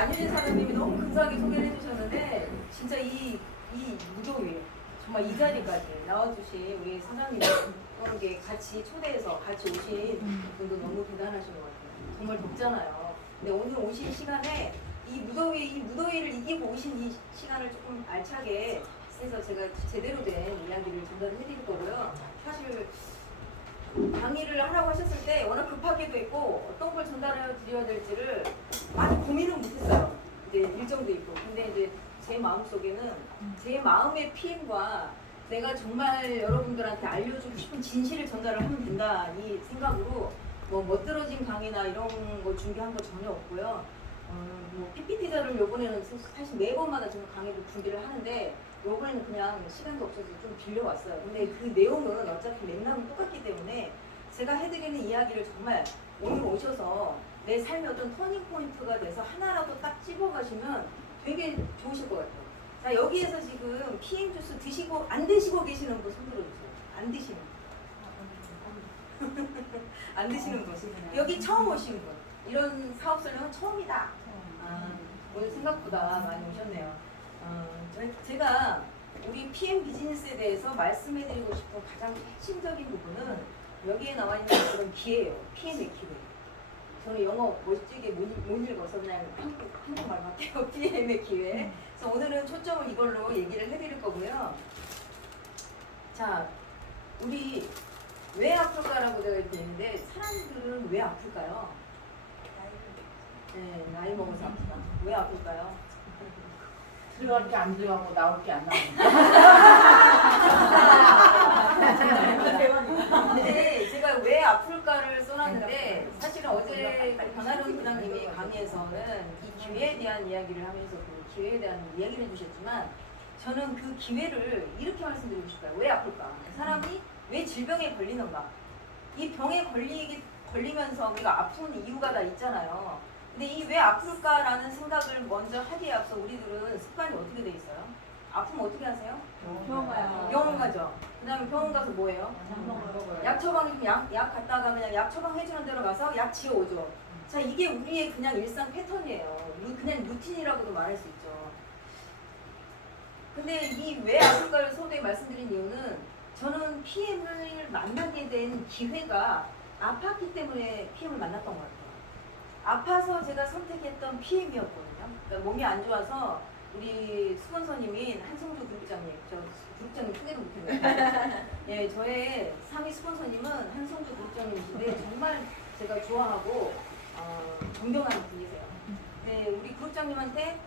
안유진 사장님이 너무 근사하게 소개를 해주셨는데 진짜 이 무더위 정말 이 자리까지 나와주신 우리 사장님 이렇게 같이 초대해서 같이 오신 분도 너무 대단하신 것 같아요. 정말 덥잖아요. 근데 오늘 오신 시간에 이 무더위를 이기고 오신 이 시간을 조금 알차게 해서 제가 제대로 된 이야기를 전달해 드릴 거고요. 사실 강의를 하라고 하셨을 때 워낙 급하게도 있고 어떤 걸 전달해 드려야 될지를 많이 고민은 못했어요. 이제 일정도 있고. 근데 이제 제 마음속에는 제 마음의 PM과 내가 정말 여러분들한테 알려주고 싶은 진실을 전달을 하면 된다 이 생각으로 뭐 멋들어진 강의나 이런 거 준비한 거 전혀 없고요. 뭐 PPT 자료를 요번에는 사실 매번마다 저는 강의를 준비를 하는데 요번에는 그냥 시간도 없어서 좀 빌려왔어요. 근데 그 내용은 어차피 맥락은 똑같기 때문에 제가 해드리는 이야기를 정말 오늘 오셔서 내 삶의 어떤 터닝 포인트가 돼서 하나라도 딱 집어가시면 되게 좋으실 것 같아요. 자, 여기에서 지금 PM 주스 드시고 안 드시고 계시는 분 손 들어주세요. 안 드시는 분. 안 드시는 분. 여기 처음 오신 분. 이런 사업 설명은 처음이다. 오늘 생각보다 많이 오셨네요. 제가 우리 PM 비즈니스에 대해서 말씀해드리고 싶은 가장 핵심적인 부분은 여기에 나와 있는 그런 기회예요. PM의 기회. 저는 영어 멋지게 못 읽어서 그냥 한국말 할게요. PM의 기회. 그래서 오늘은 초점을 이걸로 얘기를 해드릴 거고요. 자, 우리 왜 아플까라고 되어 있는데 사람들은 왜 아플까요? 네, 나이 먹어서 아프다. 왜 아플까요? 들어갈 게 안 들어가고 나올 게 안 나오고. 근데 제가 왜 아플까를 써놨는데 사실은 어제 변하룡 부장님이 강의에서는 이 기회에 대한 이야기를 하면서 그 기회에 대한 이야기를 해주셨지만 저는 그 기회를 이렇게 말씀드리고 싶어요. 왜 아플까? 사람이 왜 질병에 걸리는가? 이 병에 걸리면서 우리가 아픈 이유가 다 있잖아요. 근데 이 왜 아플까라는 생각을 먼저 하기에 앞서 우리들은 습관이 어떻게 돼 있어요? 아프면 어떻게 하세요? 병원 가요. 병원 가죠. 그 다음에 병원 가서 뭐예요? 약 처방, 약 갔다가 그냥 약 처방해주는 데로 가서 약 지어오죠. 자, 이게 우리의 그냥 일상 패턴이에요. 그냥 루틴이라고도 말할 수 있죠. 근데 이 왜 아플까를 서두에 말씀드린 이유는 저는 PM을 만나게 된 기회가 아팠기 때문에 PM을 만났던 것 같아요. 아파서 제가 선택했던 PM이었거든요. 그러니까 몸이 안 좋아서 우리 스폰서님인 한성주 그룹장님, 저 그룹장님 소개도 못했는데, 예, 저의 상위 스폰서님은 한성주 그룹장님이신데 정말 제가 좋아하고 존경하는 분이세요. 네, 우리 그룹장님한테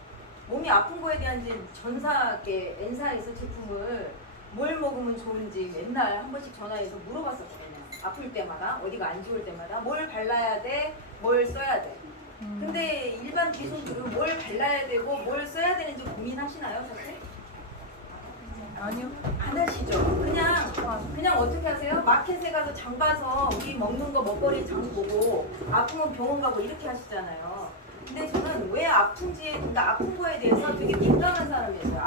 몸이 아픈 거에 대한 이제 전사께 N사에서 제품을 뭘 먹으면 좋은지 맨날 한 번씩 전화해서 물어봤었거든요. 아플 때마다, 어디가 안 좋을 때마다 뭘 발라야 돼, 뭘 써야 돼. 근데 일반 기성들은 뭘 발라야 되고 뭘 써야 되는지 고민하시나요, 사실? 아니요. 안 하시죠. 그냥 어떻게 하세요? 마켓에 가서 장 가서 우리 먹는 거 먹거리 장 보고 아프면 병원 가고 이렇게 하시잖아요. 근데 저는 왜 아픈지에, 그러니까 아픈 거에 대해서 되게 민감한 사람이었어요.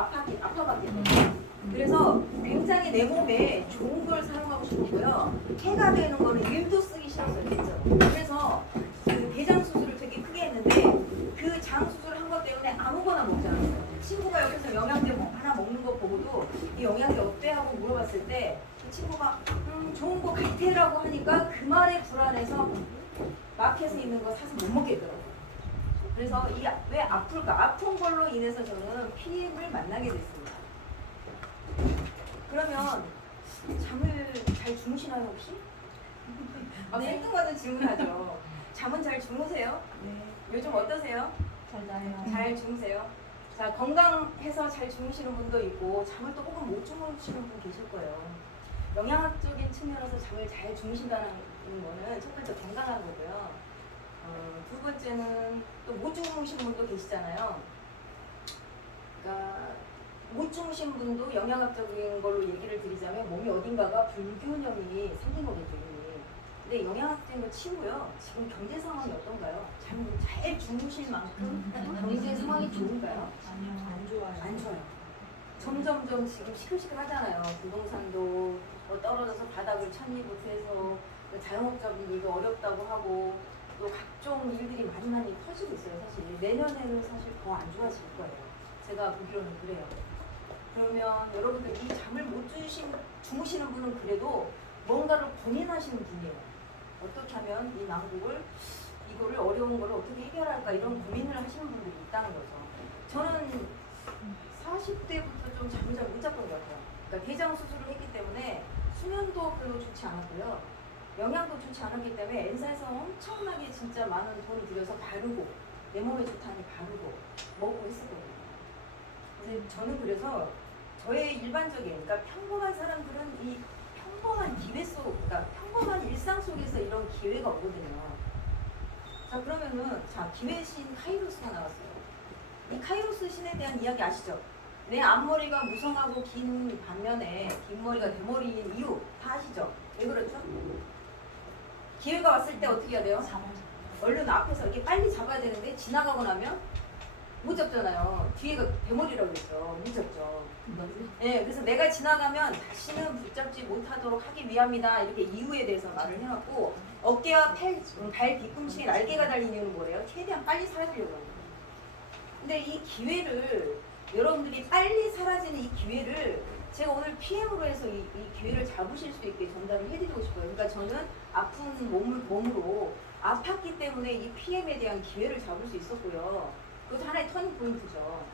아파봤기 때문에. 그래서 굉장히 내 몸에 좋은 걸 사용하고 싶었고요. 해가 되는 거는 일도 쓰기 싫었어요, 진짜로. 그래서 그 대장 수술을 되게 크게 했는데 그 장 수술을 한 것 때문에 아무거나 먹지 않았어요. 친구가 옆에서 영양제 하나 먹는 거 보고도 이 영양제 어때? 하고 물어봤을 때 그 친구가 좋은 거 같아라고 하니까 그 말에 불안해서 마켓에 있는 거 사서 못 먹겠더라고요. 그래서 이 왜 아플까? 아픈 걸로 인해서 저는 PM을 만나게 됐습니다. 그러면 잠을 잘 주무시나요 혹시? 생뚱맞은 질문하죠. 잠은 잘 주무세요? 네. 요즘 어떠세요? 잘 자요. 잘 주무세요? 자, 건강해서 잘 주무시는 분도 있고 잠을 또 혹은 못 주무시는 분 계실 거예요. 영양학적인 측면에서 잠을 잘 주무신다는 거는 첫 번째 건강한 거고요. 두 번째는 또 못 주무시는 분도 계시잖아요. 그러니까 못 주무신 분도 영양학적인 걸로 얘기를 드리자면 몸이 어딘가가 불균형이 생긴 거겠죠. 이미. 근데 영양학적인 거 치고요. 지금 경제 상황이 어떤가요? 잘 주무실 만큼 경제 상황이 좋은가요? 아니요. 안 좋아요. 안 좋아요. 점점점 지금 시끌시끌하잖아요. 부동산도 떨어져서 바닥을 찾지 못해서 자영업자분들도 어렵다고 하고 또 각종 일들이 많이 터지고 있어요. 사실 내년에는 사실 더 안 좋아질 거예요. 제가 보기로는 그래요. 그러면 여러분들 이 잠을 못 주무시는 분은 그래도 뭔가를 고민하시는 분이에요. 어떻게 하면 이 난국을 이거를 어려운 거를 어떻게 해결할까 이런 고민을 하시는 분들이 있다는 거죠. 저는 40대부터 좀 잠을 잘 못 잤던 것 같아요. 그러니까 대장 수술을 했기 때문에 수면도 별로 좋지 않았고요. 영양도 좋지 않았기 때문에 엔사에서 엄청나게 진짜 많은 돈을 들여서 바르고 내 몸에 좋다니 바르고 먹고 했었거든요. 그래서 저는 그래서 저의 일반적인 그러니까 평범한 사람들은 이 평범한 기회 속 그러니까 평범한 일상 속에서 이런 기회가 오거든요. 자 그러면은 자 기회 신 카이로스가 나왔어요. 이 카이로스 신에 대한 이야기 아시죠? 내 앞머리가 무성하고 긴 반면에 긴 머리가 대머리인 이유 다 아시죠? 왜 그렇죠? 기회가 왔을 때 어떻게 해야 돼요? 얼른 앞에서 이렇게 빨리 잡아야 되는데 지나가고 나면 못 잡잖아요. 뒤에가 대머리라고 그랬죠. 못 잡죠. 네, 그래서 내가 지나가면 다시는 붙잡지 못하도록 하기 위함이다. 이렇게 이유에 대해서 말을 해놨고 어깨와 발 뒤꿈치에 날개가 달린 이유는 뭐예요? 최대한 빨리 사라지려고 합니다. 근데 이 기회를 여러분들이 빨리 사라지는 이 기회를 제가 오늘 PM으로 해서 이 기회를 잡으실 수 있게 전달을 해드리고 싶어요. 그러니까 저는 아픈 몸으로 아팠기 때문에 이 PM에 대한 기회를 잡을 수 있었고요. 그것도 하나의 터닝 포인트죠.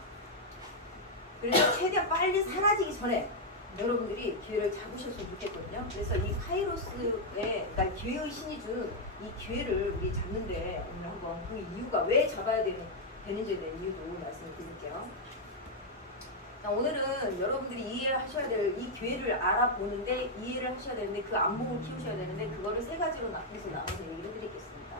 그래서 최대한 빨리 사라지기 전에 여러분들이 기회를 잡으셨으면 좋겠거든요. 그래서 이 카이로스의 그러니까 기회의 신이 준 이 기회를 우리 잡는데 오늘 한번 그 이유가 왜 잡아야 되는지에 대한 이유도 말씀을 드릴게요. 자, 오늘은 여러분들이 이해를 하셔야 될 이 기회를 알아보는데 이해를 하셔야 되는데 그 안목을 키우셔야 되는데 그거를 세 가지로 나눠서 얘기를 해드리겠습니다.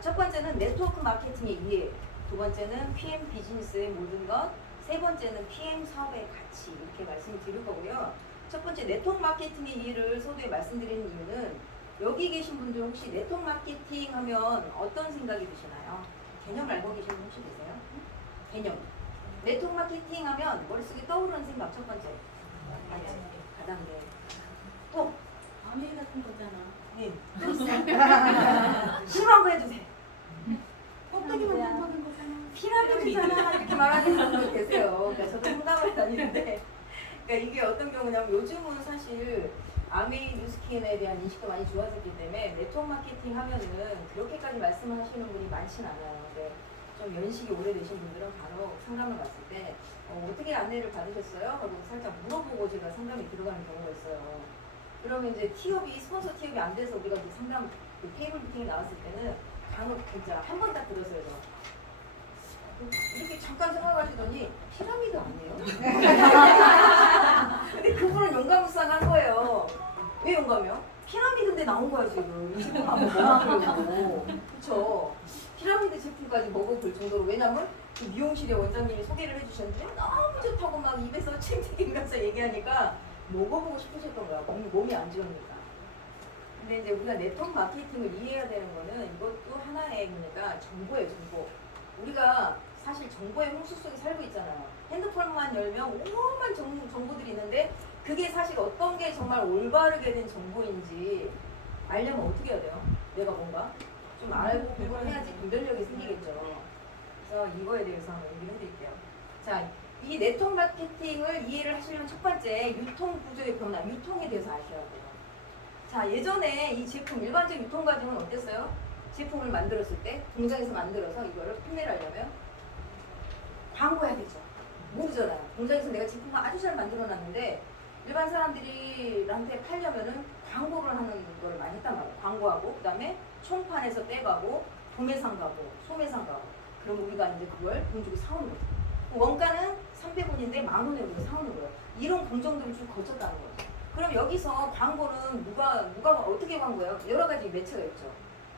첫 번째는 네트워크 마케팅의 이해, 두 번째는 PM 비즈니스의 모든 것, 세 번째는 PM 사업의 가치 이렇게 말씀을 드릴 거고요. 첫 번째 네트워크 마케팅의 이해를 서두에 말씀드리는 이유는 여기 계신 분들 혹시 네트워크 마케팅 하면 어떤 생각이 드시나요? 개념 알고 계신 분 혹시 계세요? 개념. 네트워크 마케팅 하면 머릿속에 떠오르는 생각 첫 번째. 가당대. 또 아메 같은 거잖아. 네. 또 있어요. 심한 거 해주세요. 껍데기만 먹는 거잖아. 피라미드잖아 이렇게 말하는 분들 계세요. 그래서 저도 상담을 다니는데 그러니까 이게 어떤 경우냐면 요즘은 사실 아메이 뉴스킨에 대한 인식도 많이 좋아졌기 때문에 네트워크 마케팅 하면은 그렇게까지 말씀을 하시는 분이 많진 않아요. 근데 좀 연식이 오래되신 분들은 바로 상담을 갔을 때 어떻게 안내를 받으셨어요? 그리고 살짝 물어보고 제가 상담이 들어가는 경우가 있어요. 그러면 이제 티업이 스폰서 티업이 안 돼서 우리가 이제 상담 그 테이블 미팅에 나왔을 때는 강을 진짜 한 번 딱 들었어요. 이렇게 잠깐 생각하시더니 피라미드 아니에요? 근데 그분은 용감무쌍한 거예요. 왜 용감해요? 피라미드인데 나온 거야 지금. 이 제품 한번 먹어보려고. 그쵸? 피라미드 제품까지 먹어볼 정도로. 왜냐면 그 미용실의 원장님이 소개를 해주셨는데 너무 좋다고 막 입에서 침 튀기면서 얘기하니까 먹어보고 싶으셨던 거야. 몸이 안 좋으니까. 근데 이제 우리가 네트워크 마케팅을 이해해야 되는 거는 이것도 하나의 그러니까 정보예요, 정보. 우리가 사실 정보의 홍수 속에 살고 있잖아요. 핸드폰만 열면 온갖 정보들이 있는데 그게 사실 어떤 게 정말 올바르게 된 정보인지 알려면 어떻게 해야 돼요? 내가 뭔가 좀 알고 구분해야지 분별력이 생기겠죠. 그래서 이거에 대해서 한번 얘기를 해드릴게요. 자, 이 네트워크 마케팅을 이해를 하시려면 첫 번째 유통 구조의 변화, 유통에 대해서 아셔야 돼요. 자, 예전에 이 제품 일반적 유통 과정은 어땠어요? 제품을 만들었을 때 공장에서 만들어서 이거를 판매를 하려면 광고해야겠죠. 모르잖아요. 공장에서 내가 제품을 아주 잘 만들어놨는데 일반 사람들한테 팔려면은 광고를 하는 걸 많이 했단 말이에요. 광고하고 그 다음에 총판에서 떼가고 도매상 가고 소매상 가고 그럼 우리가 이제 그걸 돈 주고 사오는 거죠. 원가는 300원인데 10,000원에 우리가 사오는 거예요. 이런 공정들을 쭉 거쳤다는 거죠. 그럼 여기서 광고는 누가 어떻게 광고해요? 여러 가지 매체가 있죠.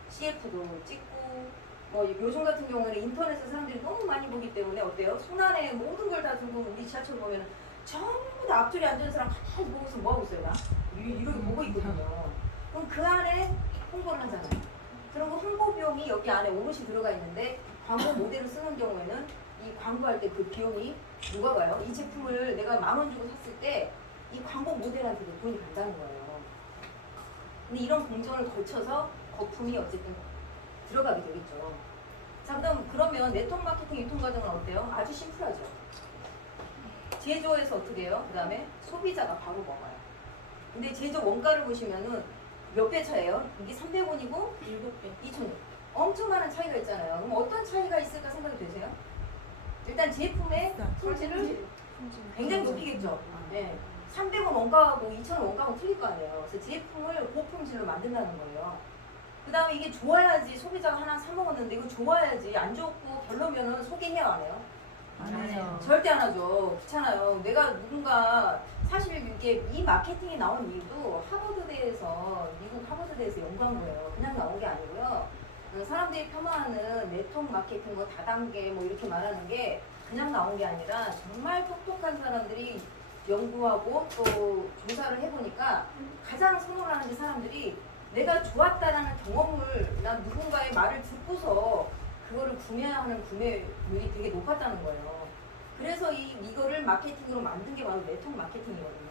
CF도 찍고 뭐 요즘 같은 경우에는 인터넷에 사람들이 너무 많이 보기 때문에 어때요? 손안에 모든 걸 다 들고 우리 지하철 보면은 전부 다 앞줄에 앉은 사람 가만히 보고서 뭐 하고 있어요? 나? 이렇게 보고 있거든요. 그럼 그 안에 홍보를 하잖아요. 그리고 홍보 비용이 여기 안에 오롯이 들어가 있는데 광고 모델을 쓰는 경우에는 이 광고할 때 그 비용이 누가 가요? 이 제품을 내가 10,000원 주고 샀을 때 이 광고 모델한테도 돈이 간다는 거예요. 근데 이런 공정을 거쳐서 거품이 어쨌든 그러면 네트워크 마케팅 유통 과정은 어때요? 아주 심플하죠. 제조에서 어떻게 해요? 그 다음에 소비자가 바로 먹어요. 근데 제조 원가를 보시면은 몇 배 차예요? 이게 300원이고 7배. 2,000원. 엄청 많은 차이가 있잖아요. 그럼 어떤 차이가 있을까 생각이 되세요? 일단 제품의 품질을 굉장히 높이겠죠. 네. 300원 원가하고 2,000원 원가하고 틀릴 거 아니에요. 그래서 제품을 고품질로 만든다는 거예요. 그 다음에 이게 좋아야지 소비자가 하나 사 먹었는데 이거 좋아야지 안 좋고 별로면은 소개해요 안 해요? 안 해요. 절대 안 하죠. 귀찮아요. 내가 누군가 사실 이게 이 마케팅이 나온 이유도 하버드대에서 미국 하버드대에서 연구한 거예요. 그냥 나온 게 아니고요. 사람들이 폄하하는 네트워크 마케팅 뭐 다단계 뭐 이렇게 말하는 게 그냥 나온 게 아니라 정말 똑똑한 사람들이 연구하고 또 조사를 해보니까 가장 선호하는 게 사람들이 내가 좋았다라는 경험을 난 누군가의 말을 듣고서 그거를 구매하는 구매율이 되게 높았다는 거예요. 그래서 이거를 마케팅으로 만든 게 바로 네트워크 마케팅이거든요.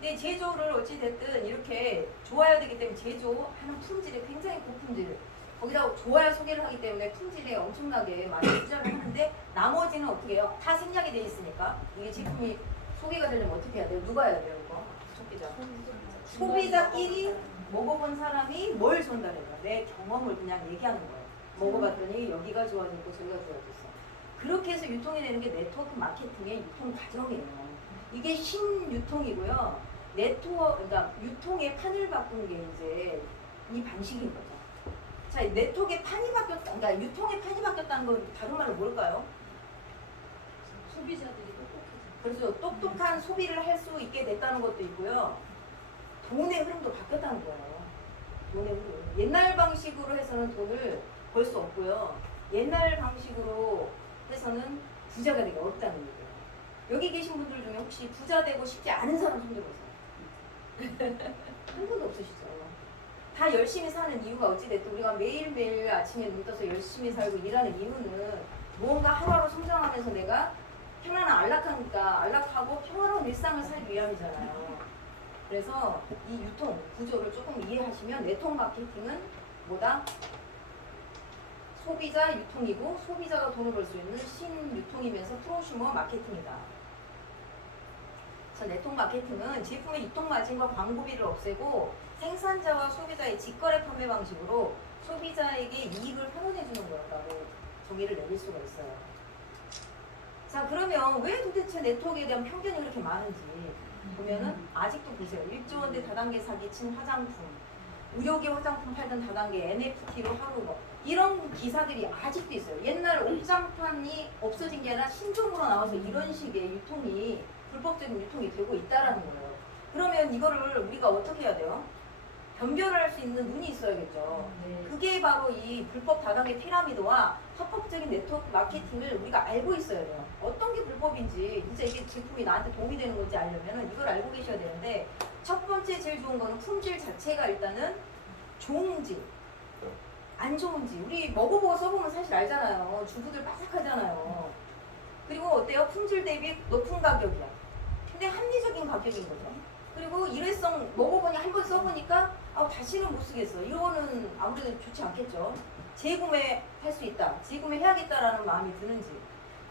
근데 제조를 어찌됐든 이렇게 좋아야 되기 때문에 제조하는 품질이 굉장히 고품질. 거기다 좋아야 소개를 하기 때문에 품질에 엄청나게 많이 투자를 하는데 나머지는 어떻게 해요? 다 생략이 돼 있으니까 이게 제품이 소개가 되려면 어떻게 해야 돼요? 누가 해야 돼요? 이거? 소비자. 소비자끼리 먹어본 사람이 뭘 전달해요? 내 경험을 그냥 얘기하는 거예요. 먹어봤더니 여기가 좋아졌고 저기가 좋아졌어. 그렇게 해서 유통이 되는 게 네트워크 마케팅의 유통 과정이에요. 이게 신유통이고요. 그러니까 유통의 판을 바꾼 게 이제 이 방식인 거죠. 자, 네트워크의 판이 바뀌었다. 그러니까 유통의 판이 바뀌었다는 건 다른 말로 뭘까요? 소비자들이 똑똑해져. 그래서 똑똑한 소비를 할 수 있게 됐다는 것도 있고요. 돈의 흐름도 바뀌었다는 거예요. 돈의 흐름. 옛날 방식으로 해서는 돈을 벌 수 없고요. 옛날 방식으로 해서는 부자가 되기 어렵다는 얘기예요. 여기 계신 분들 중에 혹시 부자 되고 싶지 않은 사람 손 들어보세요. 한 분도 없으시죠? 다 열심히 사는 이유가 어찌됐든 우리가 매일매일 아침에 눈 떠서 열심히 살고 일하는 이유는 무언가 하루하루 성장하면서 내가 편안한 안락하고 평화로운 일상을 살기 위함이잖아요. 그래서 이 유통 구조를 조금 이해하시면 네트워크 마케팅은 뭐다? 소비자 유통이고 소비자가 돈을 벌 수 있는 신유통이면서 프로슈머 마케팅이다. 그래서 네트워크 마케팅은 제품의 유통 마진과 광고비를 없애고 생산자와 소비자의 직거래 판매 방식으로 소비자에게 이익을 환원해 주는 거라고 정의를 내릴 수가 있어요. 자, 그러면 왜 도대체 네트워크에 대한 편견이 그렇게 많은지 보면은 아직도 보세요. 1조 원대 다단계 사기친 화장품, 의료계 화장품 팔던 다단계 NFT로 하루 뭐 이런 기사들이 아직도 있어요. 옛날 옥장판이 없어진 게 아니라 신종으로 나와서 이런 식의 유통이 불법적인 유통이 되고 있다라는 거예요. 그러면 이거를 우리가 어떻게 해야 돼요? 변별할 수 있는 눈이 있어야겠죠. 네. 그게 바로 이 불법 다단계 피라미드와 합법적인 네트워크 마케팅을 우리가 알고 있어야 돼요. 어떤 게 불법인지, 진짜 이게 제품이 나한테 도움이 되는 건지 알려면 이걸 알고 계셔야 되는데, 첫 번째 제일 좋은 거는 품질 자체가 일단은 좋은지 안 좋은지 우리 먹어보고 써보면 사실 알잖아요. 주부들 바삭하잖아요. 그리고 어때요? 품질 대비 높은 가격이야. 근데 합리적인 가격인 거죠. 그리고 일회성 먹어보니 한 번 써보니까 다시는 못 쓰겠어. 이거는 아무래도 좋지 않겠죠. 재구매할 수 있다. 재구매해야겠다라는 마음이 드는지,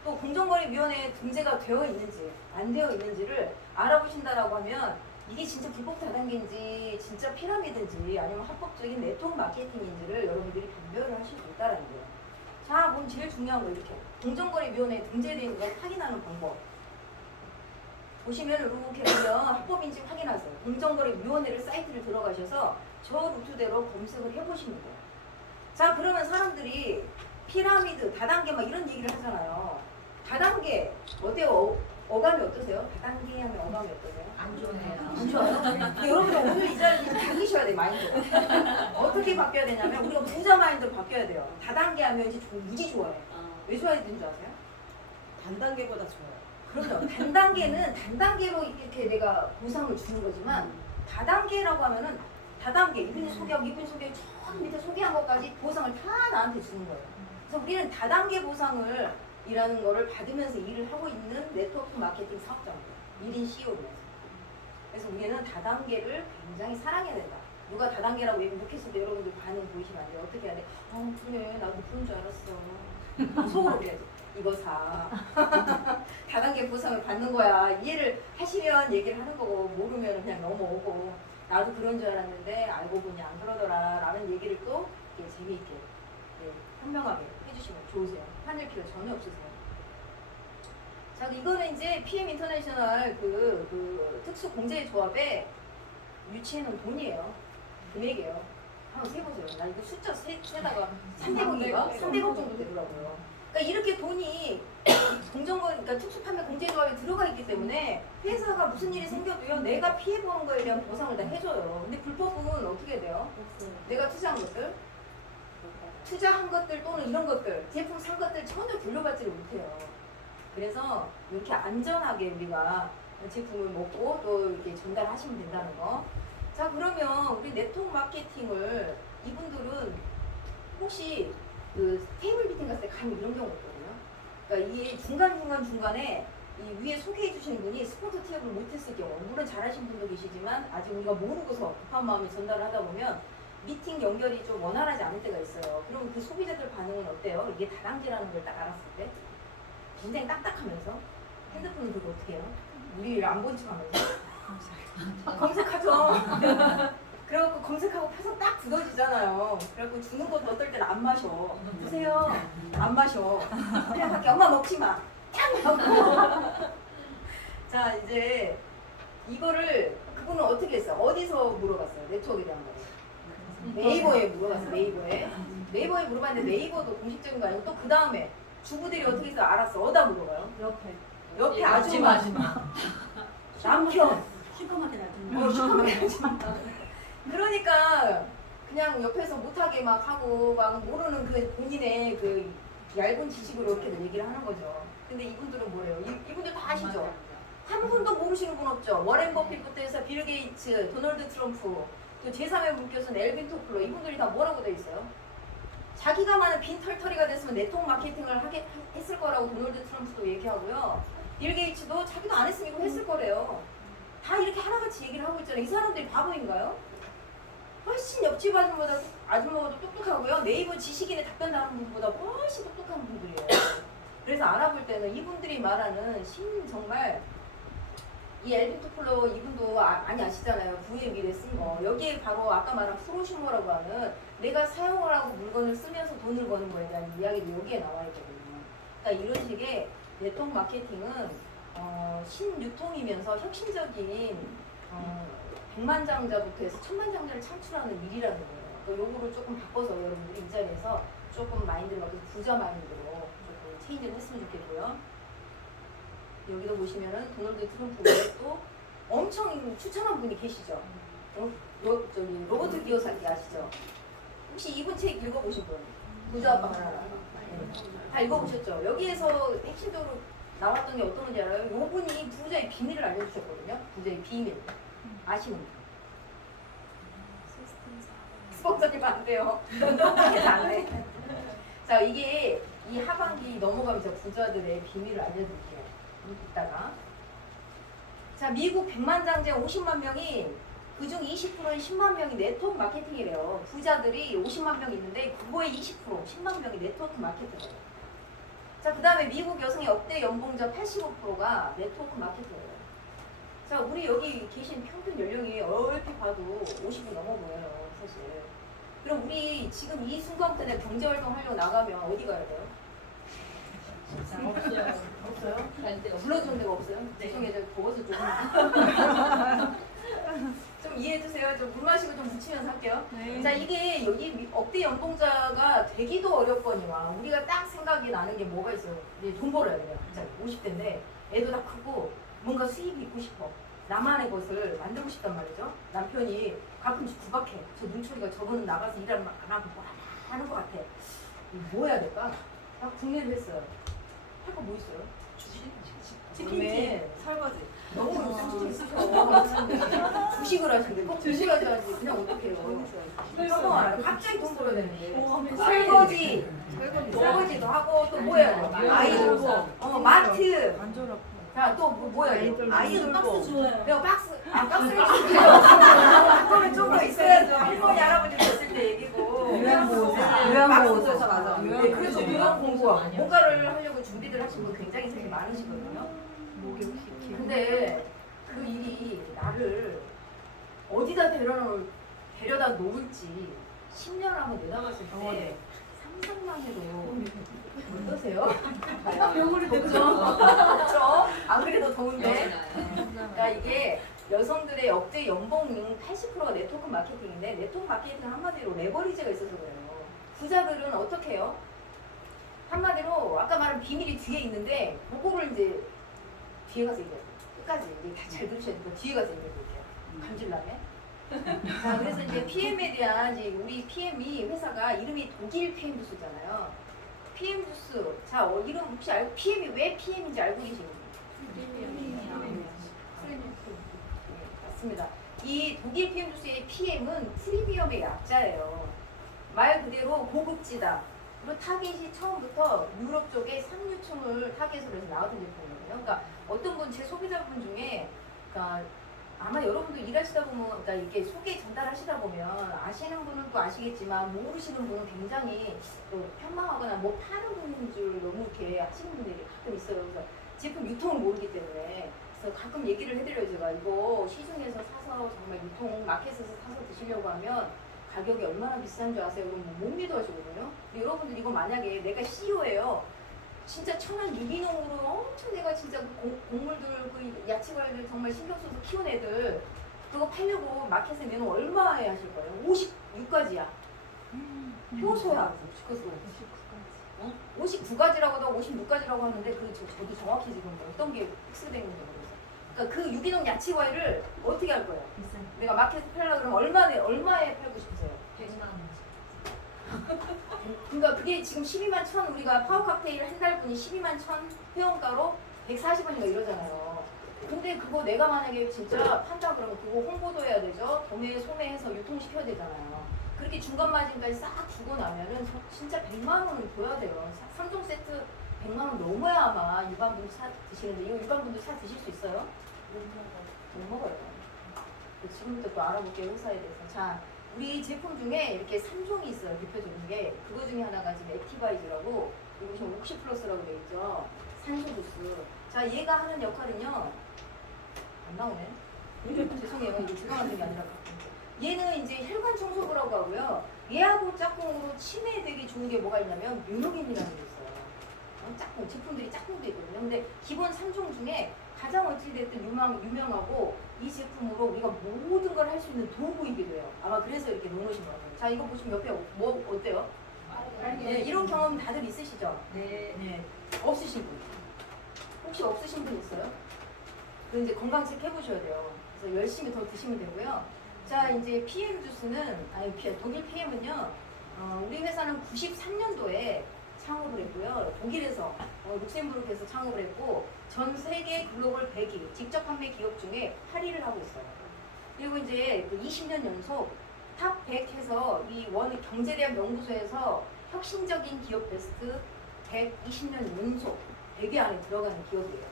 또 공정거래위원회에 등재가 되어 있는지 안 되어 있는지를 알아보신다라고 하면 이게 진짜 불법 다단계인지 진짜 피라미드인지 아니면 합법적인 네트워크 마케팅인지를 여러분들이 변별을 하실 수 있다는 거예요. 자, 그럼 제일 중요한 거 이렇게 공정거래위원회에 등재되어 있는 걸 확인하는 방법. 보시면 이렇게 보면 합법인지 확인하세요. 공정거래위원회를 사이트를 들어가셔서 저 루트대로 검색을 해보시면 돼요. 자, 그러면 사람들이 피라미드, 다단계 막 이런 얘기를 하잖아요. 다단계 어때요? 어감이 어떠세요? 다단계 하면 어감이 어떠세요? 안 좋네요. 안 좋아요? 근데 여러분들 오늘 이 자리에서 바뀌셔야 돼요, 마인드가. 어떻게 바뀌어야 되냐면 우리가 부자 마인드로 바뀌어야 돼요. 다단계 하면 이제 무지 좋아해. 왜 좋아해야 되는 줄 아세요? 단단계보다 좋아요. 그럼요. 단단계는 단단계로 이렇게 내가 보상을 주는 거지만 다단계라고 하면은 다단계 이분이 소개하고 이분이 소개하고 저 밑에 소개한 것까지 보상을 다 나한테 주는 거예요. 그래서 우리는 다단계 보상을 이라는 거를 받으면서 일을 하고 있는 네트워크 마케팅 사업자입니다. 1인 CEO로. 그래서 우리는 다단계를 굉장히 사랑해야 된다. 누가 다단계라고 욕했을 때 여러분들 반응 보이시면 안 돼요. 어떻게 해야 돼? 그래 나도 그런 줄 알았어. 속으로 그래야지. 이거 사. 다단계 보상을 받는 거야. 이해를 하시면 얘기를 하는 거고 모르면 그냥 넘어오고 나도 그런 줄 알았는데 알고 보니 안 그러더라 라는 얘기를 또 이렇게 재미있게 현명하게 해주시면 좋으세요. 화낼 필요 전혀 없으세요. 자, 이거는 이제 PM 인터내셔널 그 특수 공제 조합에 유치해놓은 돈이에요. 금액이에요. 한번 세보세요. 나 이거 숫자 세다가 300억인가? 300억 정도 되더라고요. 그러니까 이렇게 돈이 그러니까 특수 판매 공제 조합에 들어가 있기 때문에 회사가 무슨 일이 생겨도요, 내가 피해보는 거에 대한 보상을 다 해줘요. 근데 불법은 어떻게 돼요? 내가 투자한 것들 또는 이런 것들, 제품 산 것들 전혀 돌려받지를 못해요. 그래서 이렇게 안전하게 우리가 제품을 먹고 또 이렇게 전달하시면 된다는 거. 자, 그러면 우리 네트워크 마케팅을 이분들은 혹시 그 테이블 미팅 갔을 때 가면 이런 경우 있거든요. 그러니까 이게 중간에 이 위에 소개해 주시는 분이 스폰서 티업을 못했을 경우, 물론 잘하신 분도 계시지만 아직 우리가 모르고서 급한 마음에 전달을 하다 보면 미팅 연결이 좀 원활하지 않을 때가 있어요. 그럼 그 소비자들 반응은 어때요? 이게 다단계라는 걸 딱 알았을 때 굉장히 딱딱하면서 핸드폰을 들고 어떻게 해요? 우리를 안 본 척하면서 검색하죠. 그래갖고 검색하고 펴서 딱 굳어지잖아요. 그래갖고 주는 것도 어떨 때는 안 마셔. 드세요. 안 마셔. 그냥 밖에 엄마 먹지 마. 탕 하고. 자, 이제 이거를 그분은 어떻게 했어요? 어디서 물어봤어요? 네트워크에 대한 거. 네이버에 물어봤어요. 네이버에 물어봤는데 네이버도 공식적인 거 아니고 또 그 다음에 주부들이 어떻게 해서 알았어? 어디다 물어봐요? 옆에 아줌마. 남편. 시커멓게 나중에. 시커멓게 아줌마. 그러니까 그냥 옆에서 못하게 막 하고 막 모르는 그 본인의 그 얇은 지식으로 이렇게 얘기를 하는 거죠. 근데 이분들은 뭐래요? 이분들 다 아시죠? 한 분도 모르시는 분 없죠. 워렌 버핏부터 해서 빌 게이츠, 도널드 트럼프, 또 제3의 문교수는 엘빈 토플러, 이분들이 다 뭐라고 돼 있어요? 자기가 만약 빈털터리가 됐으면 네트워크 마케팅을 했을 거라고 도널드 트럼프도 얘기하고요. 빌 게이츠도 자기도 안 했으면 이거 했을 거래요. 다 이렇게 하나같이 얘기를 하고 있잖아요. 이 사람들이 바보인가요? 훨씬 옆집 아줌마가 똑똑하고요. 네이버 지식인의 답변 나오는 분보다 훨씬 똑똑한 분들이에요. 그래서 알아볼 때는 이분들이 말하는 정말 이 엘빈 토플러 이분도 많이 아시잖아요. 부의 미래 쓴 거. 여기에 바로 아까 말한 프로슈머라고 하는 내가 사용을 하고 물건을 쓰면서 돈을 버는 거에 대한 이야기도 여기에 나와 있거든요. 그러니까 이런 식의 네트워크 마케팅은 신유통이면서 혁신적인 백만장자부터 해서 천만장자를 창출하는 일이라는 거예요. 그러니까 요거를 조금 바꿔서 여러분들이 이 자리에서 조금 마인드를 바꿔서 부자 마인드로 조금 체인지를 했으면 좋겠고요. 여기도 보시면은 도널드 트럼프 외에 또 엄청 추천한 분이 계시죠. 저기 로버트 기요사키 아시죠? 혹시 이분 책 읽어보신 분? 부자 아빠 하나. 다 읽어보셨죠? 여기에서 핵심적으로 나왔던 게 어떤 건지 알아요? 요분이 부자의 비밀을 알려주셨거든요. 부자의 비밀. 아시는 분? 스폰서님 안 돼요. 안 돼. 자, 이게 이 하반기 넘어가면서 부자들의 비밀을 알려드릴게요. 이따가. 자, 미국 100만 장자 50만 명이 그중 20%인 10만 명이 네트워크 마케팅이래요. 부자들이 50만 명 있는데 그거의 20%, 10만 명이 네트워크 마케터예요. 자, 그 다음에 미국 여성의 역대 연봉자 85%가 네트워크 마케터예요. 자, 우리 여기 계신 평균 연령이 얼핏 봐도 50이 넘어 보여요, 사실. 그럼 우리 지금 이 순간부터 경제활동 하려고 나가면 어디 가야 돼요? 없어요? 불러주는 데가 없어요? 죄송해요. 저 더워서 좀 이해해주세요. 좀 물 마시고 좀 붙이면서 할게요. 네. 자, 이게 여기 억대 연봉자가 되기도 어렵거니와 우리가 딱 생각이 나는 게 뭐가 있어요? 이제 돈 벌어야 돼요. 자, 50대인데 애도 다 크고 뭔가 수입이 있고 싶어. 나만의 것을 만들고 싶단 말이죠. 남편이 가끔씩 구박해. 저 눈초리가 저거는 나가서 일을 안 하고 뭐 하는 것 같아. 뭐 해야 될까? 막 궁리를 했어요. 할 거 뭐 있어요? 치킨집, 설거지. 너무 요즘 있으셔. 주식을 하시는데 꼭 주식을 하셔야지 그냥 어떡해요. 한번 갑자기 돈 벌어야 되는데 설거지도 하고 또 뭐 해야 돼? 아이 돌보 마트 자 또 뭐 해야 돼? 아이들 박스 좋아요. 내가 박스를 주세요. 그거는 좀 더 있어야죠. 할머니 할아버지 됐을 때 얘기고 요양보호사 맞아. 네, 그래서 요양보호사. 요양 공부와 뭔가를 하려고 준비들 하신 분 굉장히 되게 많으시거든요. 근데 그 일이 나를 어디다 데려다 놓을지 10년 한번 내다봤을 때 상상만 해도 어떠세요? 병원에 그렇죠? 안 그래도 더운데. 그러니까 이게 여성들의 역대 연봉 80%가 네트워크 마케팅인데 네트워크 마케팅 한마디로 레버리지가 있어서 그래요. 부자들은 어떻게 해요? 한마디로 아까 말한 비밀이 뒤에 있는데 그거를 이제 뒤에 가서 얘기해요. 끝까지 이제 다 잘 들으셔야 되니까 뒤에 가서 얘기해볼게요. 감질나네. 자, 그래서 이제 PM에 대한 이제 우리 PM이 회사가 이름이 독일 PM 주스잖아요. PM 주스. 자, 이름 혹시 알고 PM이 왜 PM인지 알고 계시나요? 맞습니다. 이 독일 PM 주스의 PM은 프리미엄의 약자예요. 말 그대로 고급지다. 그리고 타겟이 처음부터 유럽 쪽에 상류층을 타겟으로 해서 나왔던 제품이거든요. 그러니까 어떤 분, 제 소비자분 중에, 그러니까 아마 여러분도 일하시다 보면, 그러니까 이게 소개 전달하시다 보면 아시는 분은 또 아시겠지만 모르시는 분은 굉장히 또 현망하거나 뭐 파는 분인 줄 너무 이렇게 하시는 분들이 가끔 있어요. 그래서 제품 유통을 모르기 때문에 그래서 가끔 얘기를 해드려요. 제가 이거 시중에서 사서 정말 유통 마켓에서 사서 드시려고 하면 가격이 얼마나 비싼 줄 아세요? 그럼 못 믿어 하시거든요. 근데 여러분들 이거 만약에 내가 CEO예요. 진짜 천연 유기농으로 엄청 내가 진짜 곡물들, 그 야채과일들 정말 신경 써서 키운 애들 그거 팔려고 마켓에 내놓으면 얼마에 하실 거예요? 56가지야. 효소야. 그래서 59가지라고도 하고 56가지라고 하는데 저도 정확히 지금 어떤 게 픽스된 건지 모르겠어요. 그러니까 그 유기농 야채과일을 어떻게 할 거예요? 내가 마켓에 팔려고 그러면 얼마에 팔고 싶으세요? 100만 원. 그러니까 그게 지금 12만 천 우리가 파워 칵테일 한 달분이 12만 천 회원가로 140원인가 이러잖아요. 근데 그거 내가 만약에 진짜 판다 그러면 그거 홍보도 해야 되죠. 도매 소매해서 유통시켜야 되잖아요. 그렇게 중간 마진까지 싹 주고 나면은 진짜 100만 원은 줘야 돼요. 3종 세트 100만 원 넘어야 아마 일반 분들 사 드시는데 이거 일반 분들 사 드실 수 있어요? 못 먹어요. 지금부터 또 알아볼게요. 회사에 대해서. 자, 우리 제품 중에 이렇게 3종이 있어요. 대표적인 게. 그거 중에 하나가 지금 액티바이즈라고 여기 보시면 옥시 플러스라고 되어 있죠. 산소 주스. 자, 얘가 하는 역할은요. 안 나오네. 죄송해요. 이게 제가 만든 게 아니라 얘는 이제 혈관 청소부라고 하고요. 얘하고 짝꿍으로 치매에 되게 좋은 게 뭐가 있냐면 뮤노긴이라는 게 있어요. 짝꿍, 제품들이 짝꿍도 있거든요. 근데 기본 3종 중에 가장 어찌됐든 유명하고 이 제품으로 우리가 모든 걸 할 수 있는 도구이기도 해요. 아마 그래서 이렇게 놓으신 것 같아요. 자, 이거 보시면 옆에 뭐 어때요? 네, 이런 경험 다들 있으시죠? 네. 없으신 분? 혹시 없으신 분 있어요? 그 이제 건강 체크 해보셔야 돼요. 그래서 열심히 더 드시면 되고요. 자, 이제 PM 주스는 독일 PM은요. 우리 회사는 93년도에 창업을 했고요. 독일에서 룩셈부르크에서 창업을 했고 전 세계 글로벌 100위 직접 판매 기업 중에 8위를 하고 있어요. 그리고 이제 그 20년 연속 탑 100 해서 이 원 경제대학 연구소에서 혁신적인 기업 베스트 120년 연속 100위 안에 들어가는 기업이에요.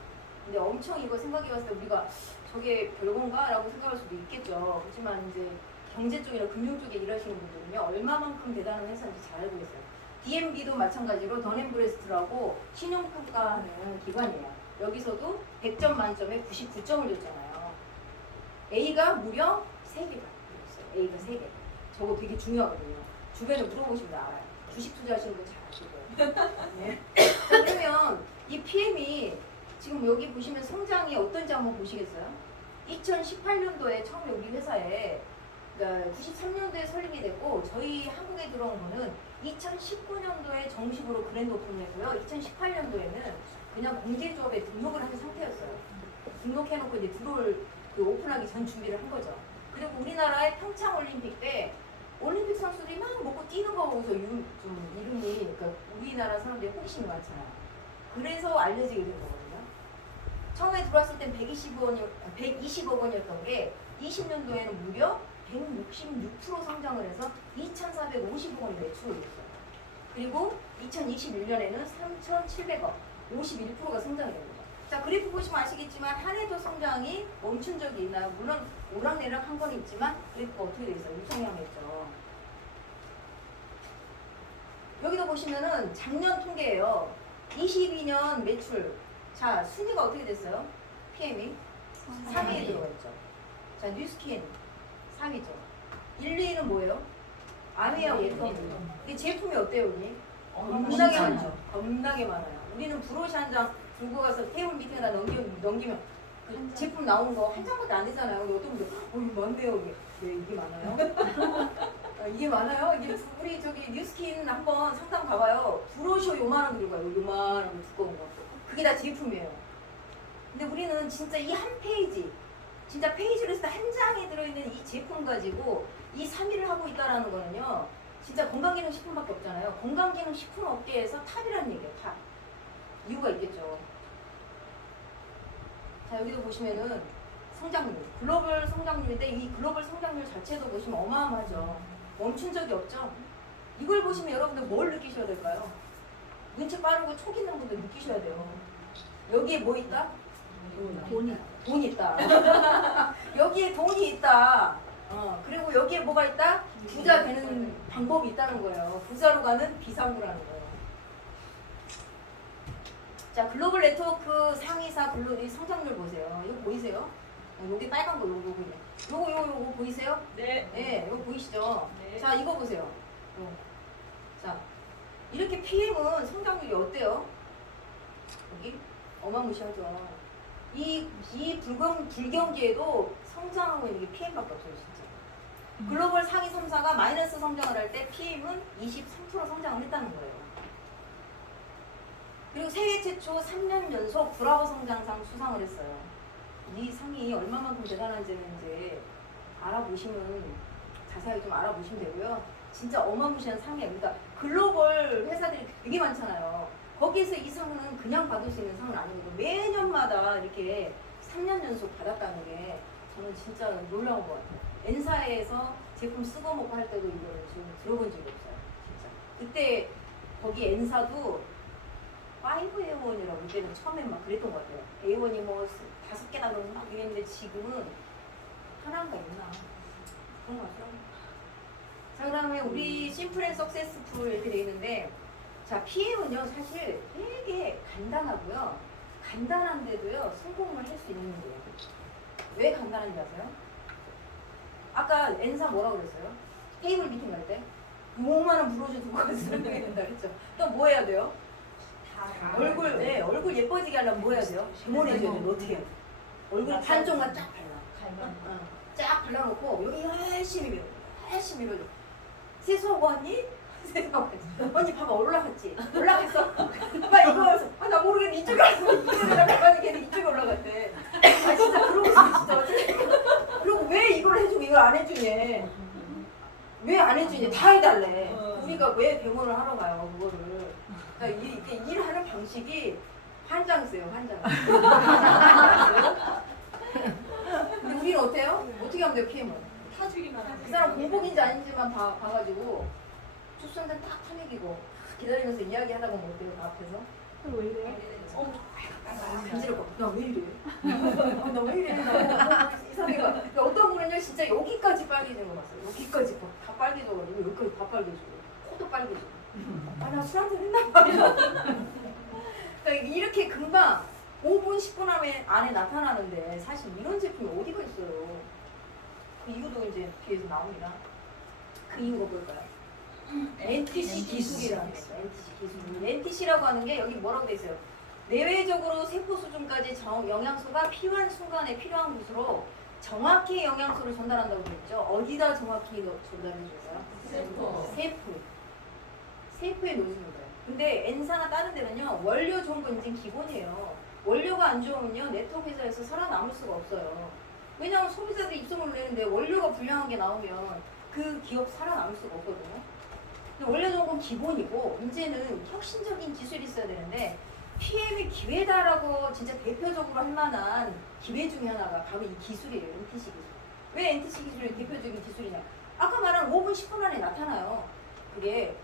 근데 엄청 이거 생각해봤을 때 우리가 저게 별건가? 라고 생각할 수도 있겠죠. 그렇지만 이제 경제 쪽이나 금융 쪽에 일하시는 분들은요 얼마만큼 대단한 회사인지 잘 알고 있어요. DMB도 마찬가지로 던앤브레스트라고 신용평가하는 기관이에요. 여기서도 100점 만점에 99점을 줬잖아요. A가 무려 3개가 있어요. A가 3개. 저거 되게 중요하거든요. 주변에 물어보시면 알아요. 주식 투자하시는 분 잘 아실 거예요. 네. 자, 그러면 이 PM이 지금 여기 보시면 성장이 어떤지 한번 보시겠어요? 2018년도에 처음에 우리 회사에 그러니까 93년도에 설립이 됐고 저희 한국에 들어온 거는 2019년도에 정식으로 그랜드 오픈을 했고요. 2018년도에는 그냥 공제조합에 등록을 한 상태였어요. 등록해놓고 이제 들어올 그 오픈하기 전 준비를 한 거죠. 그리고 우리나라의 평창 올림픽 때 올림픽 선수들이 막 먹고 뛰는 거 보고서 좀 이름이 그러니까 우리나라 사람들이 호기심이 많잖아요. 그래서 알려지게 된 거거든요. 처음에 들어왔을 땐 120억 원이었던 게 20년도에는 무려 166% 성장을 해서 2,450억 원이 매출을 했어요. 그리고 2021년에는 3,700억, 51%가 성장이 됩니다. 자, 그래프 보시면 아시겠지만 한 해도 성장이 멈춘 적이 있나요? 물론 오락내락 한 건 있지만 그래프가 어떻게 돼 있어요? 유성형했죠. 여기도 보시면은 작년 통계예요. 22년 매출. 자, 순위가 어떻게 됐어요? PM이 3위에 들어가 있죠. 자, 뉴스킨 3위죠. 1, 2위는 뭐예요? 아미하고 예쁘. 이 제품이 어때요, 언니? 겁나게 진짜요? 많죠. 겁나게 많아요. 우리는 브로시 한 장 들고 가서 테이블 밑에다 넘기면 그 제품 나온 거 한 장밖에 안 되잖아요. 근데 어떤 분들, 이거 많네요. 이게. 네, 이게 많아요? 이게 많아요? 이게 우리 저기 뉴스킨 한번 상담 가봐요. 브로셔 요만한 거 들고 가요. 요만한 거 두꺼운 거. 그게 다 제품이에요. 근데 우리는 진짜 이 한 페이지, 진짜 페이지로 해서 한 장에 들어있는 이 제품 가지고 이 3위를 하고 있다는 거는요. 진짜 건강기능식품밖에 없잖아요. 건강기능식품 업계에서 탑이라는 얘기예요. 탑. 이유가 있겠죠. 자, 여기도 보시면은 성장률, 글로벌 성장률인데 이 글로벌 성장률 자체도 보시면 어마어마하죠. 멈춘 적이 없죠. 이걸 보시면 여러분들 뭘 느끼셔야 될까요? 눈치 빠르고 촉 있는 분들 느끼셔야 돼요. 여기에 뭐 있다? 돈 있다. 여기에 돈이 있다. 그리고 여기에 뭐가 있다? 부자 되는 방법이 있다는 거예요. 부자로 가는 비상구라는 거예요. 자, 글로벌 네트워크 상위사 글로벌 성장률 보세요. 이거 보이세요? 여기 빨간 거 요거 보이네. 요거 보이세요? 네. 네, 이거 보이시죠? 네. 자, 이거 보세요. 자, 이렇게 PM은 성장률이 어때요? 여기 어마무시하죠. 이 불경기에도 성장하고 있는 게 PM밖에 없어요, 진짜. 글로벌 상위 3사가 마이너스 성장을 할 때 PM은 23% 성장을 했다는 거예요. 그리고 세계 최초 3년 연속 브라보 성장상 수상을 했어요. 이 상이 얼마만큼 대단한지는 이제 알아보시면 자세하게 좀 알아보시면 되고요. 진짜 어마무시한 상이에요. 그러니까 글로벌 회사들이 되게 많잖아요. 거기에서 이 상은 그냥 받을 수 있는 상은 아니고 매년마다 이렇게 3년 연속 받았다는 게 저는 진짜 놀라운 것 같아요. N사에서 제품 쓰고 먹고 할 때도 이거를 지금 들어본 적이 없어요. 진짜. 그때 거기 N사도 5A1이라고 그때는 처음엔 막 그랬던 것 같아요. A1이 뭐 5개나 그러면 막 이랬는데 지금은 하나인가 있나 그런 것 같아요. 자, 그 다음에 우리 심플 앤 석세스풀 이렇게 돼 있는데, 자, PM은요 사실 되게 간단하고요. 간단한데도요 성공을 할 수 있는 거예요. 왜 간단한지 아세요? 아까 N사 뭐라고 그랬어요? 테이블 미팅 갈 때 요만한 브로셔 두고 가서 설명해야 된다 그랬죠? 또 뭐 해야 돼요? 얼굴, 네, 얼굴 예뻐지게 하려면 뭐 해야 돼요? 데모내줘야 돼요. 어떻게 해요? 얼굴 반쪽만 쫙 발라. 쫙 발라놓고 여기 열심히 밀어줘. 세수하고 왔니? 세수하고 왔지. 언니 봐봐 올라갔지? 올라갔어? 막 이거여서 나 모르겠는데 이쪽에 왔어. 이쪽에다 발라는 걔는 이쪽에 올라갔대. 아 진짜 그러고 싶어 진짜 어떻게. 그리고 왜 이걸 해주고 이걸 안 해주니? 왜 안 해주니? 다 해달래. 우리가 왜 병원을 하러 가요 그거를. 그러니까 이게 일하는 방식이 환장세요, 환장. 근데 우리는 어때요? 어떻게 하면 돼요, PM은? 타주기만 하면 그 사람 공복인지 아닌지만 봐가지고 출산된 딱 타먹이고 기다리면서 이야기하다 보면 어때요, 그 앞에서? 왜 이래? 간지럽고, 나 왜 이래? 나 왜 이래? 이상해가. 그러니까 어떤 분은요, 진짜 여기까지 빨개지는 거 봤어요. 여기까지 다 빨개져가지고 여기까지 다 빨개지고 코도 빨개지고. 아, 나 술 한잔 했나 봐요. 그러니까 이렇게 금방 5분, 10분 안에 나타나는데 사실 이런 제품이 어디가 있어요. 그 이유도 이제 뒤에서 나옵니다. 그 이유가 뭘까요? NTC 기술이라는 거죠. NTC 기술. NTC라고 하는 게 여기 뭐라고 돼 있어요? 내외적으로 세포 수준까지 영양소가 필요한 순간에 필요한 곳으로 정확히 영양소를 전달한다고 되어 있죠. 어디다 정확히 전달해 줄까요? 세포에 놓여주는 거예요. 근데 N사나 다른 데는요, 원료 좋은 건 이제 기본이에요. 원료가 안 좋으면요, 네트워크 회사에서 살아남을 수가 없어요. 왜냐하면 소비자들이 입소문을 내는데 원료가 불량한 게 나오면 그 기업 살아남을 수가 없거든요. 근데 원료 좋은 건 기본이고, 이제는 혁신적인 기술이 있어야 되는데, PM이 기회다라고 진짜 대표적으로 할 만한 기회 중에 하나가 바로 이 기술이에요, NTC 기술. 왜 NTC 기술이 대표적인 기술이냐? 아까 말한 5분, 10분 안에 나타나요. 그게.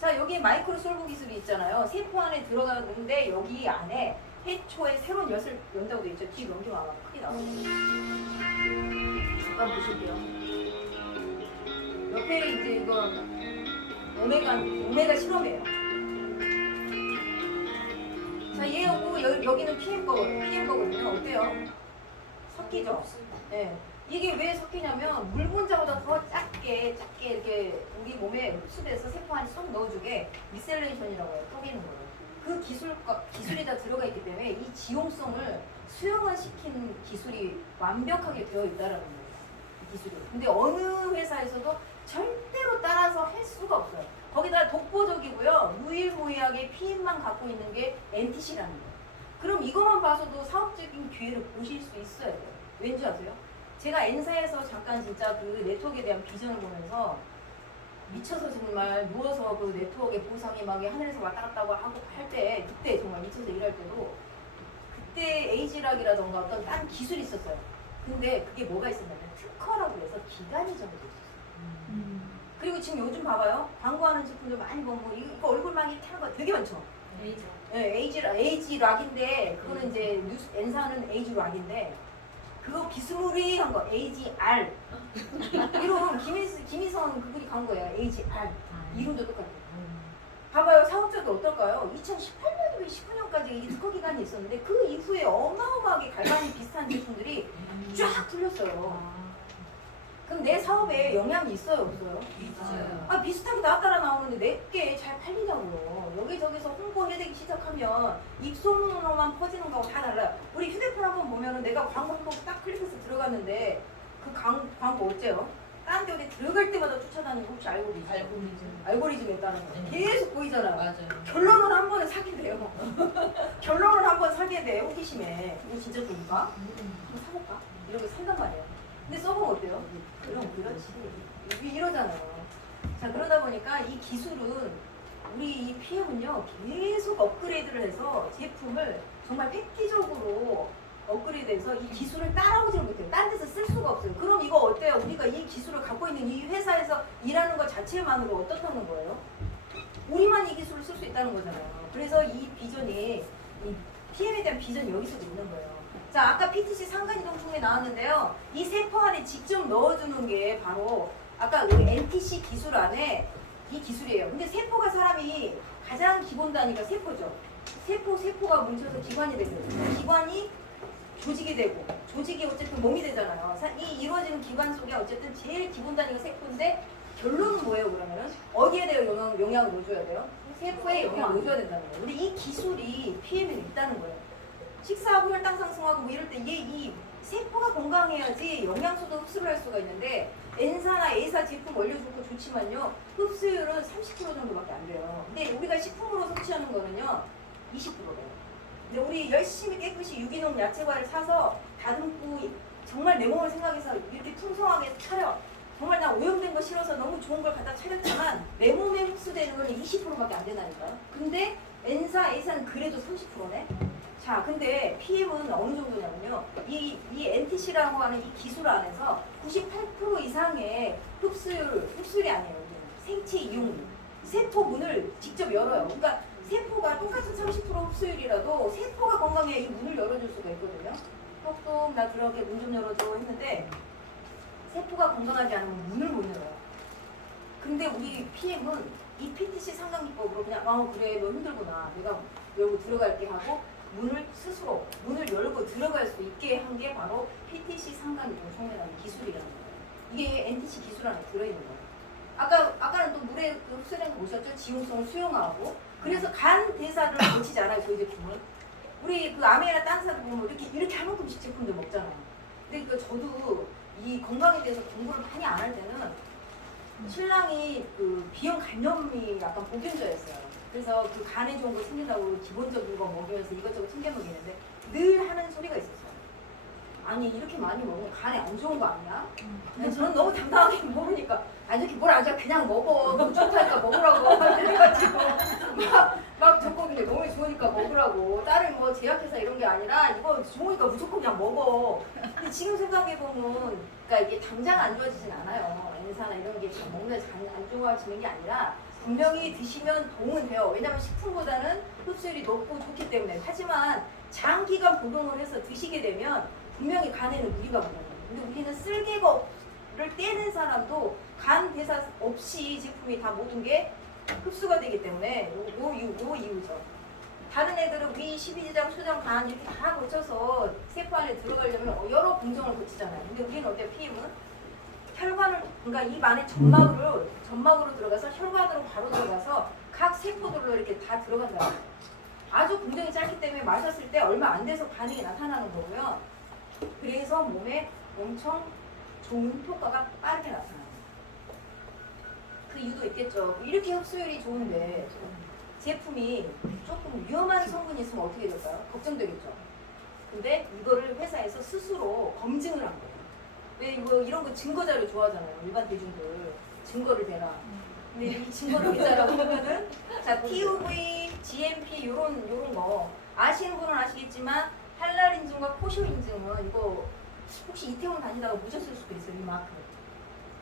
자, 여기 마이크로 솔브 기술이 있잖아요. 세포 안에 들어가는데 여기 안에 해초에 새로운 엿을 연다고 돼 있죠. 뒤 넘기면 아마 크게 나오거든요. 잠깐 보실게요. 옆에 이제 이거 오메가 실험이에요. 자, 얘하고 여기는 PM 거거든요. 어때요? 섞이죠? 네. 이게 왜 섞이냐면 물 분자보다 더 작게 이렇게 우리 몸에 흡수돼서 세포 안에 쏙 넣어주게 미셀레이션이라고 해요. 섞이는 거예요. 그 기술이 다 들어가 있기 때문에 이 지용성을 수용을 시킨 기술이 완벽하게 되어 있다라는 거예요. 이 기술이. 근데 어느 회사에서도 절대로 따라서 할 수가 없어요. 거기다 독보적이고요. 무일무이하게 PM만 갖고 있는 게 NTC라는 거예요. 그럼 이것만 봐서도 사업적인 기회를 보실 수 있어야 돼요. 왠지 아세요? 제가 N사에서 잠깐 진짜 그 네트워크에 대한 비전을 보면서 미쳐서 정말 누워서 그 네트워크의 보상이 막 하늘에서 왔다 갔다 하고 할 때, 그때 정말 미쳐서 일할 때도 그때 에이지락이라던가 어떤 다른 기술이 있었어요. 근데 그게 뭐가 있었냐면 특허라고 해서 기간이 정해져 있었어요. 그리고 지금 요즘 봐봐요. 광고하는 제품들 많이 보면 이거 얼굴 막 이렇게 하는 거 되게 많죠. 네, 에이지락인데 그거는 이제 뉴스 N사는 에이지락인데 그거 비스무리한 거 AGR 이름 김희선 그분이 간 거예요. AGR 이름도 똑같아요. 봐봐요. 사업자도 어떨까요? 2018년이고 19년까지 이 특허 기간이 있었는데 그 이후에 어마어마하게 갈반이 비슷한 제품들이 쫙 풀렸어요. 그럼 내 사업에 영향이 있어요, 없어요? 있어요. 아, 비슷하게 다 따라 나오는데 내게 잘 팔리냐고요. 여기저기서 홍보해대기 시작하면 입소문으로만 퍼지는 거하고 다 달라요. 우리 휴대폰 한번 보면은 내가 광고 한 번 딱 클릭해서 들어갔는데 그 광고 어째요? 다른 데 어디 들어갈 때마다 쫓아다니는 혹시 알고리즘에 따른 거 계속 보이잖아요. 맞아요. 결론은 한 번은 사게 돼요. 결론은 한 번 사게 돼. 호기심에 이거 진짜 좋을까? 한번 사볼까? 이러고 산단 말이에요. 근데 써보면 어때요? 그럼 그렇지. 이러잖아요. 자, 그러다 보니까 이 기술은 우리 이 PM은요 계속 업그레이드를 해서 제품을 정말 획기적으로 업그레이드해서 이 기술을 따라오지를 못해요. 다른 데서 쓸 수가 없어요. 그럼 이거 어때요? 우리가 이 기술을 갖고 있는 이 회사에서 일하는 것 자체만으로 어떻다는 거예요? 우리만 이 기술을 쓸 수 있다는 거잖아요. 그래서 이 비전이 이 PM에 대한 비전이 여기서도 있는 거예요. 자, 아까 PTC 상간이동 총에 나왔는데요. 이 세포 안에 직접 넣어주는 게 바로 아까 우리 NTC 기술 안에 이 기술이에요. 근데 세포가 사람이 가장 기본 단위가 세포죠. 세포가 뭉쳐서 기관이 되죠. 기관이 조직이 되고, 조직이 어쨌든 몸이 되잖아요. 이 이루어지는 기관 속에 어쨌든 제일 기본 단위가 세포인데 결론은 뭐예요, 그러면은? 어디에 대해 영향을 넣어줘야 돼요? 세포에 영향을 넣어줘야 된다는 거예요. 근데 이 기술이 PM에 있다는 거예요. 식사하고 혈당 상승하고 뭐 이럴 때 이 세포가 건강해야지 영양소도 흡수를 할 수가 있는데 N사나 A사 제품 원료 좋고 좋지만요 흡수율은 30% 정도밖에 안 돼요. 근데 우리가 식품으로 섭취하는 거는요 20%예요. 근데 우리 열심히 깨끗이 유기농 야채 과일 사서 다듬고 정말 내 몸을 생각해서 이렇게 풍성하게 차려. 정말 나 오염된 거 싫어서 너무 좋은 걸 갖다 차렸지만 내 몸에 흡수되는 건 20%밖에 안 된다니까요. 근데 N사, A사는 그래도 30%네. 자, 근데 PM은 어느 정도냐면요. 이 NTC라고 하는 이 기술 안에서 98% 이상의 흡수율이 아니에요. 생체 이용률. 세포 문을 직접 열어요. 그러니까 세포가 똑같은 30% 흡수율이라도 세포가 건강해야 이 문을 열어줄 수가 있거든요. 똑똑 나 들어가게 문 좀 열어줘 했는데 세포가 건강하지 않으면 문을 못 열어요. 근데 우리 PM은 이 PTC 상담기법으로 그냥 그래 너 힘들구나 내가 열고 들어갈게 하고 문을 열고 들어갈 수 있게 한 게 바로 PTC 상담기법 총회라는 기술이라는 거예요. 이게 NTC 기술 안에 들어있는 거예요. 아까는 또 물에 그 흡수된 거 보셨죠? 지용성을 수용하고 그래서 간 대사를 고치지 않아요 저희 제품은. 우리 그 아메나 딴 사람 보면 이렇게 한 움큼씩 제품들 먹잖아요. 근데 그 저도 이 건강에 대해서 공부를 많이 안 할 때는 신랑이 그 비형 간염이 약간 보균자였어요. 그래서 그 간에 좋은 거 챙긴다고 기본적인 거 먹이면서 이것저것 챙겨 먹이는데 늘 하는 소리가 있었어요. 아니 이렇게 많이 먹으면 간에 안 좋은 거 아니야? 근데 저는 너무 당당하게 모르니까 아니 이렇게 뭘 아니야 그냥 먹어 너무 좋다니까 먹으라고 그래가지고 막 적거든요. 몸에 좋으니까 먹으라고 다른 뭐 제약회사 이런 게 아니라 이거 좋으니까 무조건 그냥 먹어. 근데 지금 생각해보면 그러니까 이게 당장 안 좋아지진 않아요. N사나 이런 게 먹는 안 좋아지는 게 아니라 분명히 드시면 도움은 돼요. 왜냐하면 식품보다는 흡수율이 높고 좋기 때문에. 하지만 장기간 복용을 해서 드시게 되면 분명히 간에는 무리가 가요. 근데 우리는 쓸개를 떼는 사람도 간 대사 없이 제품이 다 모든 게 흡수가 되기 때문에 요 이유죠. 다른 애들은 위 12지장, 소장, 간 이렇게 다 거쳐서 세포 안에 들어가려면 여러 공정을 거치잖아요. 근데 우리는 어때요? 피임은 혈관을, 그러니까 입 안에 점막으로 들어가서 혈관으로 바로 들어가서 각 세포들로 이렇게 다 들어간다. 아주 공정이 짧기 때문에 마셨을 때 얼마 안 돼서 반응이 나타나는 거고요. 그래서 몸에 엄청 좋은 효과가 빠르게 나타나요. 그 이유도 있겠죠. 이렇게 흡수율이 좋은데 제품이 조금 위험한 성분이 있으면 어떻게 될까요? 걱정되겠죠. 근데 이거를 회사에서 스스로 검증을 한 거예요. 왜 이거 이런 거 증거 자료 좋아하잖아요. 일반 대중들 증거를 대라. 근데 이 증거를 대자라고 하면은 자 TUV, GMP 요런 거 아시는 분은 아시겠지만 할랄 인증과 코쇼 인증은 이거 혹시 이태원 다니다가 보셨을 수도 있어요. 이 마크.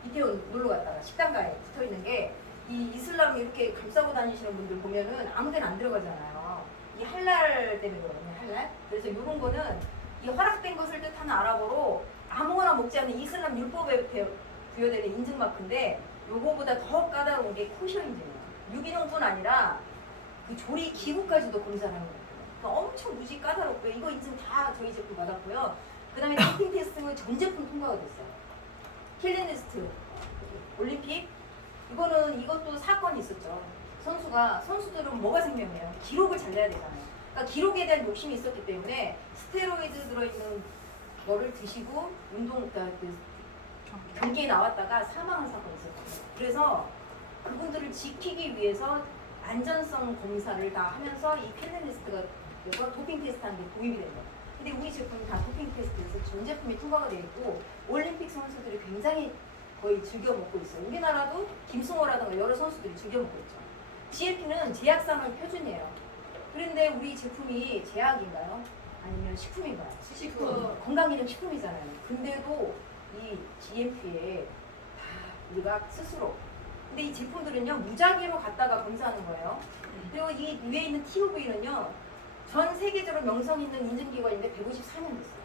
이태원 놀러 갔다가 식당가에 붙어 있는 게 이 이슬람 이렇게 감싸고 다니시는 분들 보면은 아무데나 안 들어가잖아요. 이 할랄 때문에 그러거든요. 할랄. 그래서 이런 거는 이 허락된 것을 뜻하는 아랍어로 아무거나 먹지 않는 이슬람 율법에 부여되는 인증 마크인데 요거보다 더 까다로운 게 코셔 인증이에요. 유기농뿐 아니라 그 조리 기구까지도 검사를 하는 거예요. 그러니까 엄청 무지 까다롭고요. 이거 인증 다 저희 제품 받았고요. 그 다음에 도핑 테스트 전 제품 통과가 됐어요. 킬리니스트, 올림픽 이것도 사건이 있었죠. 선수들은 뭐가 생명이에요? 기록을 잘 내야 되잖아요. 그러니까 기록에 대한 욕심이 있었기 때문에 스테로이드 들어있는 거를 드시고 그러니까 그 경기에 나왔다가 사망한 사건이 있었거든요. 그래서 그분들을 지키기 위해서 안전성 검사를 다 하면서 이 킬리니스트가 돼서 도핑 테스트하는 게 도입이 된 거예요. 근데 우리 제품이 다 도핑 테스트에서 전 제품이 통과가 되어 있고 올림픽 선수들이 굉장히 거의 즐겨 먹고 있어요. 우리나라도 김승호라든가 여러 선수들이 즐겨 먹고 있죠. GMP는 제약산업 표준이에요. 그런데 우리 제품이 제약인가요? 아니면 식품인가요? 식품. 건강기능식품이잖아요. 근데도 이 GMP에 다 우리가 스스로. 근데 이 제품들은요 무작위로 갖다가 검사하는 거예요. 그리고 이 위에 있는 TUV는요 전 세계적으로 명성 있는 인증기관인데 154년 됐어요.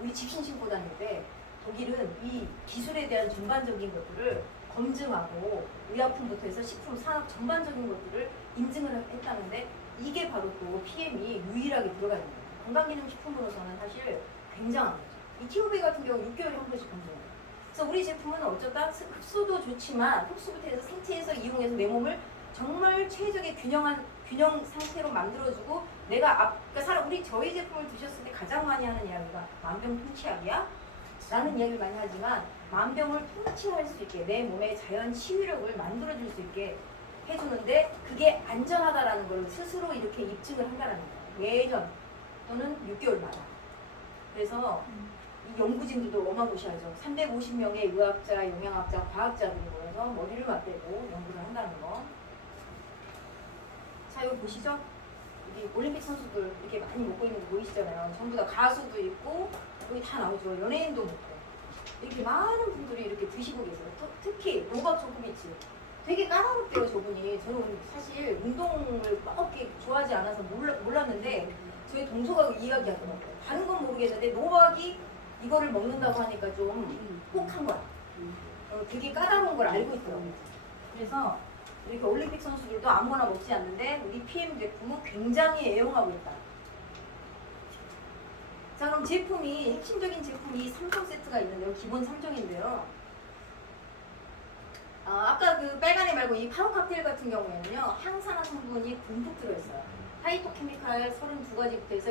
우리 집신 신고 다닐 때 독일은 이 기술에 대한 전반적인 것들을 검증하고 의약품부터 해서 식품 산업 전반적인 것들을 인증을 했다는데 이게 바로 또 PM이 유일하게 들어가 있는 거예요. 건강기능식품으로서는 사실 굉장한 거죠. 이 TUV 같은 경우 6개월에 한 번씩 검증해요. 그래서 우리 제품은 어쩌다 흡수도 좋지만 흡수부터 해서 생체에서 이용해서 내 몸을 정말 최적의 균형 상태로 만들어주고 그러니까 저희 제품을 드셨을 때 가장 많이 하는 이야기가 만병통치약이야? 라는 이야기를 많이 하지만 만병을 통치할 수 있게 내 몸의 자연 치유력을 만들어줄 수 있게 해주는데 그게 안전하다라는 걸 스스로 이렇게 입증을 한다는 거예요. 매년 또는 6개월마다. 그래서 이 연구진들도 어마무시하죠. 350명의 의학자, 영양학자, 과학자들이 모여서 머리를 맞대고 연구를 한다는 거. 자, 여기 보시죠? 여기 올림픽 선수들 이렇게 많이 먹고 있는 거 보이시잖아요. 전부 다 가수도 있고 여기 다 나오죠. 연예인도 먹고. 이렇게 많은 분들이 이렇게 드시고 계세요. 특히 노박 조코비치. 되게 까다롭대요, 저분이. 저는 사실 운동을 그렇게 좋아하지 않아서 몰랐는데 저희 동서가 이야기하더라고요. 다른 건 모르겠는데 노박이 이거를 먹는다고 하니까 좀 혹한 거야. 되게 까다로운 걸 알고 있더라고요. 그래서 이렇게 올림픽 선수들도 아무거나 먹지 않는데 우리 PM 제품은 굉장히 애용하고 있다. 자, 그럼 핵심적인 제품이 3종 세트가 있는데요. 기본 3종인데요. 아까 그 빨간애 말고 이 파워 칵테일 같은 경우에는요. 항산화 성분이 듬뿍 들어있어요. 파이토케미칼 32가지부터 해서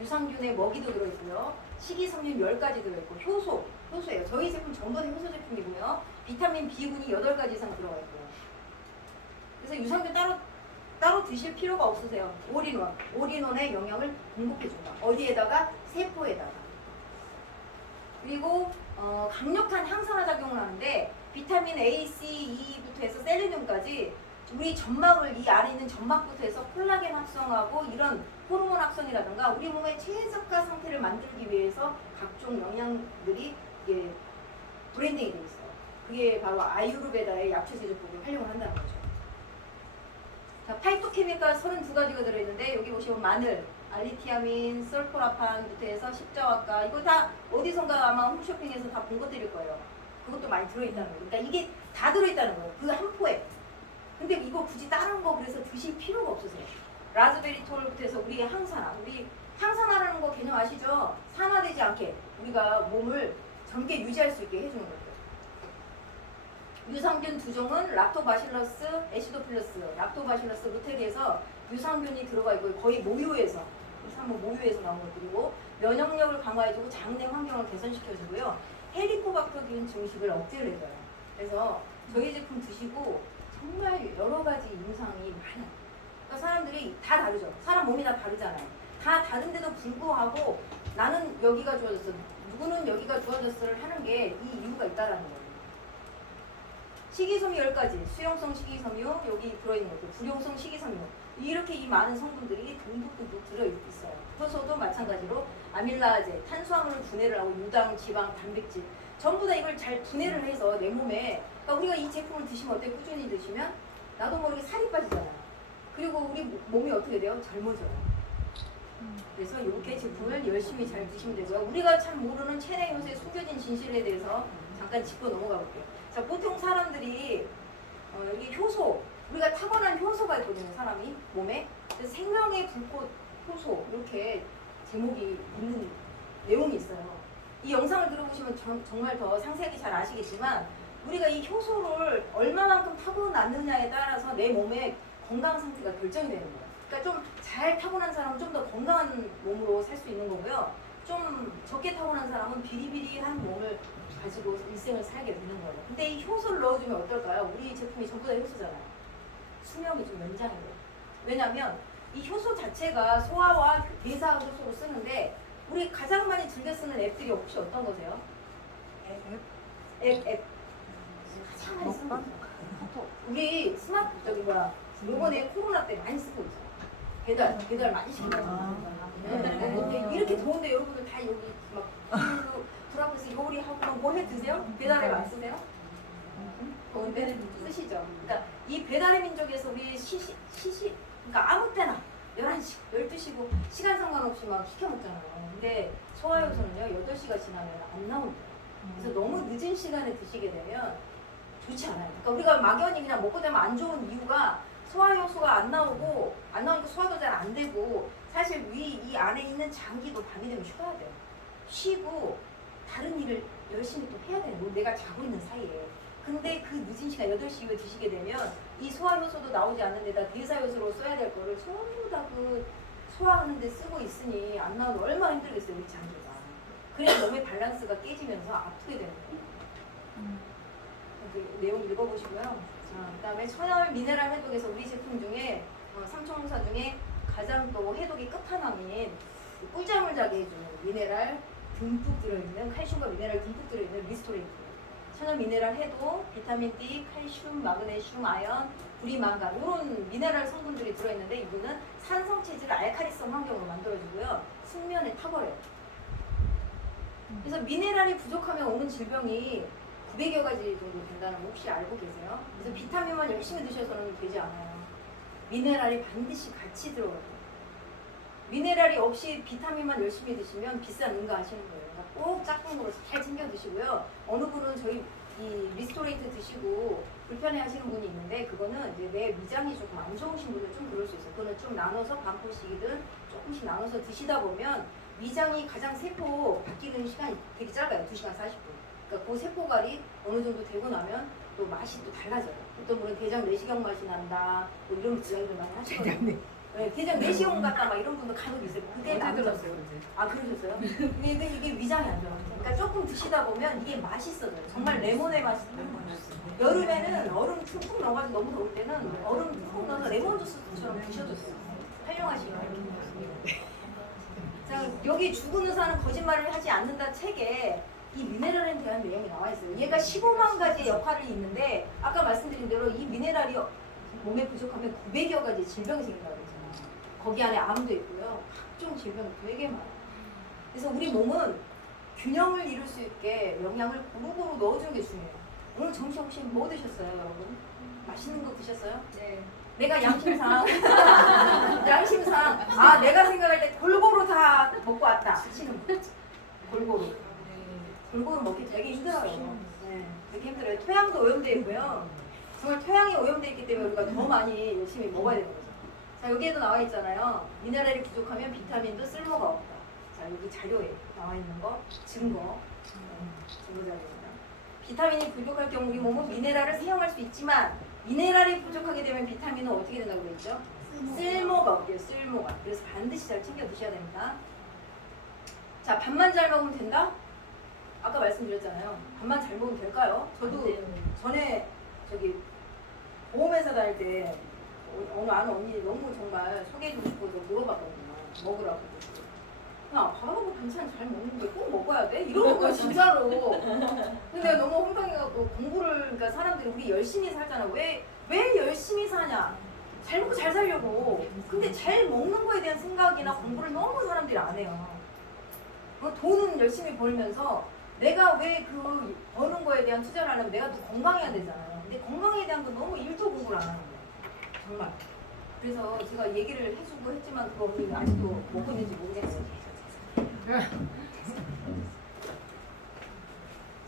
유산균의 먹이도 들어있고요. 식이섬유 10가지 들어있고 효소예요. 저희 제품 전부 다 효소 제품이고요. 비타민 B군이 8가지 이상 들어가 있고요. 그래서 유산균 따로 드실 필요가 없으세요. 올인원의 영양을 공급해준다. 어디에다가? 세포에다가. 그리고 강력한 항산화 작용을 하는데 비타민 A, C, E부터 해서 셀레늄까지 우리 점막을 이 안에 있는 점막부터 해서 콜라겐 합성하고 이런 호르몬 합성이라든가 우리 몸의 최적화 상태를 만들기 위해서 각종 영양들이 브랜딩이 되어 있어요. 그게 바로 아유르베다의 약초 제조법을 활용을 한다는 거죠. 자, 파이토케미칼 32가지가 들어있는데 여기 보시면 마늘, 알리티아민, 설포라판부터 해서 십자화가 이거 다 어디선가 아마 홈쇼핑에서 다 본 것들일 거예요. 그것도 많이 들어있다는 거예요. 그러니까 이게 다 들어있다는 거예요. 그 한 포에. 근데 근데 이거 굳이 다른 거 그래서 드실 필요가 없으세요. 라즈베리 톨부터 해서 우리의 항산화, 우리 항산화라는 거 개념 아시죠? 산화되지 않게 우리가 몸을 젊게 유지할 수 있게 해주는 거예요. 유산균 두 종은 락토바실러스, 애시도필러스, 락토바실러스 루테리에서 유산균이 들어가 있고 거의 모유에서 산모 모유에서 나온 것들이고 면역력을 강화해주고 장내 환경을 개선시켜주고요. 헬리코박터균 증식을 억제를 해줘요. 그래서 저희 제품 드시고 정말 여러 가지 임상이 많아요. 그러니까 사람들이 다 다르죠. 사람 몸이 다 다르잖아요. 다 다른데도 불구하고 나는 여기가 좋아졌어, 누구는 여기가 좋아졌어를 하는 게 이 이유가 있다라는 거예요. 식이섬유 10가지, 수용성 식이섬유 여기 들어있는 것도, 불용성 식이섬유 이렇게 이 많은 성분들이 듬뿍듬뿍 들어있어요. 효소도 마찬가지로 아밀라제, 탄수화물을 분해를 하고 유당, 지방, 단백질 전부 다 이걸 잘 분해를 해서 내 몸에, 그러니까 우리가 이 제품을 드시면 어때? 꾸준히 드시면 나도 모르게 살이 빠지잖아요. 그리고 우리 몸이 어떻게 돼요? 젊어져요. 그래서 이렇게 제품을 열심히 잘 드시면 되고요. 우리가 참 모르는 체내 요새 숨겨진 진실에 대해서 잠깐 짚고 넘어가 볼게요. 자, 보통 사람들이 여기 효소, 우리가 타고난 효소가 있거든요. 사람이 몸에. 그래서 생명의 불꽃 효소 이렇게 제목이 있는 내용이 있어요. 이 영상을 들어보시면 정말 더 상세하게 잘 아시겠지만 우리가 이 효소를 얼마만큼 타고났느냐에 따라서 내 몸의 건강 상태가 결정이 되는 거예요. 그러니까 좀 잘 타고난 사람은 좀 더 건강한 몸으로 살 수 있는 거고요. 좀 적게 타고난 사람은 비리비리한 몸을 가지고 일생을 살게 되는 거예요. 근데 이 효소를 넣어주면 어떨까요? 우리 제품이 전부 다 효소잖아요. 수명이 좀 연장이 돼요. 왜냐하면 이 효소 자체가 소화와 대사 효소로 쓰는데 우리 가장 많이 즐겨 쓰는 앱들이 혹시 어떤 거세요? 앱. 가장 많이 쓰는 거. 우리 스마트 요번에 코로나 때 많이 쓰고 있어요. 배달 많이 시켜요. 이렇게 더운데 여러분들 다 여기 막 불 앞에서 요리하고 막 뭐 해 드세요? 배달앱 안 쓰세요? 더운데 쓰시죠. 그러니까 이 배달의 민족에서 우리 그러니까 아무 때나 11시, 12시고 시간 상관없이 막 시켜 먹잖아요. 근데 소화효소는요 8시가 지나면 안 나온대요. 그래서 너무 늦은 시간에 드시게 되면 좋지 않아요. 그러니까 우리가 막연히 그냥 먹고 자면 안 좋은 이유가 소화효소가 안 나오니까 소화도 잘 안 되고 사실 이 안에 있는 장기도 밤이 되면 쉬어야 돼요. 쉬고 다른 일을 열심히 또 해야 되는 거예요. 내가 자고 있는 사이에. 근데 그 늦은 시간 8시 이후에 드시게 되면 이 소화효소도 나오지 않는 데다 대사효소로 써야 될 거를 전부 다 그 소화하는 데 쓰고 있으니 안 나오면 얼마나 힘들겠어요, 우리 장기가. 그래서 몸의 밸런스가 깨지면서 아프게 되는 거예요. 내용 읽어보시고요. 자, 그다음에 천연 미네랄 해독에서 우리 제품 중에 삼총사 중에 가장 또 해독이 끝판왕인 꿀잠을 자게 해주는 미네랄 듬뿍 들어있는, 칼슘과 미네랄 듬뿍 들어있는 리스토레이트. 천연 미네랄 해독, 비타민 D, 칼슘, 마그네슘, 아연, 구리, 망간 이런 미네랄 성분들이 들어있는데 이거는 산성 체질을 알카리성 환경으로 만들어주고요. 숙면에 탁월해요. 그래서 미네랄이 부족하면 오는 질병이 900여 가지 정도 된다는 거 혹시 알고 계세요? 그래서 비타민만 열심히 드셔서는 되지 않아요. 미네랄이 반드시 같이 들어가요. 미네랄이 없이 비타민만 열심히 드시면 비싼 응가하시는 거예요. 그러니까 꼭 짝꿍 으로 잘 챙겨 드시고요. 어느 분은 저희 이 리스토레이트 드시고 불편해 하시는 분이 있는데 그거는 이제 내 위장이 조금 안 좋으신 분들 좀 그럴 수 있어요. 그거는 좀 나눠서 반포씩이든 조금씩 나눠서 드시다 보면 위장이 가장 세포 바뀌는 시간이 되게 짧아요. 2시간 40분. 그러니까 그 세포갈이 어느 정도 되고 나면 또 맛이 또 달라져요. 어떤 분은 대장 내시경 맛이 난다, 뭐 이런 이야기를 많이 하시거든요. 네, 대장 내시경 같다 막 이런 분도 간혹 있어요. 그게 안 들었어요. 아 그러셨어요? 근데 이게 위장이 안 좋아요. 그러니까 조금 드시다 보면 이게 맛있어져요. 정말 레몬의 맛이 나요. 여름에는 얼음 듬뿍 넣어가지고 너무 더울 때는 얼음 듬뿍 넣어서 레몬 주스처럼 드셔도 돼요. 활용하시면. 자, 여기 죽은 의사는 거짓말을 하지 않는다 책에 이 미네랄에 대한 내용이 나와 있어요. 얘가 15만 가지의 역할이 있는데 아까 말씀드린 대로 이 미네랄이 몸에 부족하면 900여 가지 질병이 생긴다고 그랬잖아요. 거기 안에 암도 있고요. 각종 질병이 되게 많아요. 그래서 우리 몸은 균형을 이룰 수 있게 영양을 고루고루 넣어주는 게 중요해요. 오늘 점심 혹시 뭐 드셨어요, 여러분? 맛있는 거 드셨어요? 네. 내가 양심상 내가 생각할 때 골고루 다 먹고 왔다 하시는 분. 골고루 먹기 되게 힘들어요. 네, 되게 힘들어요. 토양도 오염되어 있고요. 정말 토양이 오염되어 있기 때문에 우리가 더 많이 열심히 먹어야 되는 거죠. 자, 여기에도 나와 있잖아요. 미네랄이 부족하면 비타민도 쓸모가 없다. 자, 여기 자료에 나와 있는 거 증거 자료입니다. 비타민이 부족할 경우 우리 몸은 미네랄을 사용할 수 있지만 미네랄이 부족하게 되면 비타민은 어떻게 된다고 그랬죠? 쓸모가 없대요. 쓸모가. 그래서 반드시 잘 챙겨 드셔야 됩니다. 자, 밥만 잘 먹으면 된다? 아까 말씀드렸잖아요. 밥만 잘 먹으면 될까요? 저도 전에 저기 보험회사 다닐 때 어느 아는 언니 너무 정말 소개해주고 싶어서 물어봤거든요. 먹으라고. 야, 밥하고 반찬 잘 먹는데 꼭 먹어야 돼? 이러는 거야 진짜로. 근데 내가 너무 황당해갖고 공부를, 그러니까 사람들이 우리 열심히 살잖아. 왜 열심히 사냐? 잘 먹고 잘 살려고. 근데 잘 먹는 거에 대한 생각이나 공부를 너무 사람들이 안 해요. 돈은 열심히 벌면서 내가 왜 그 버는 거에 대한 투자를 하려면 내가 또 건강해야 되잖아요. 근데 건강에 대한 건 너무 일도 공부를 안 하는 거예요. 정말. 그래서 제가 얘기를 해주고 했지만 그거 언니 아직도 먹고 있는지 모르겠어요.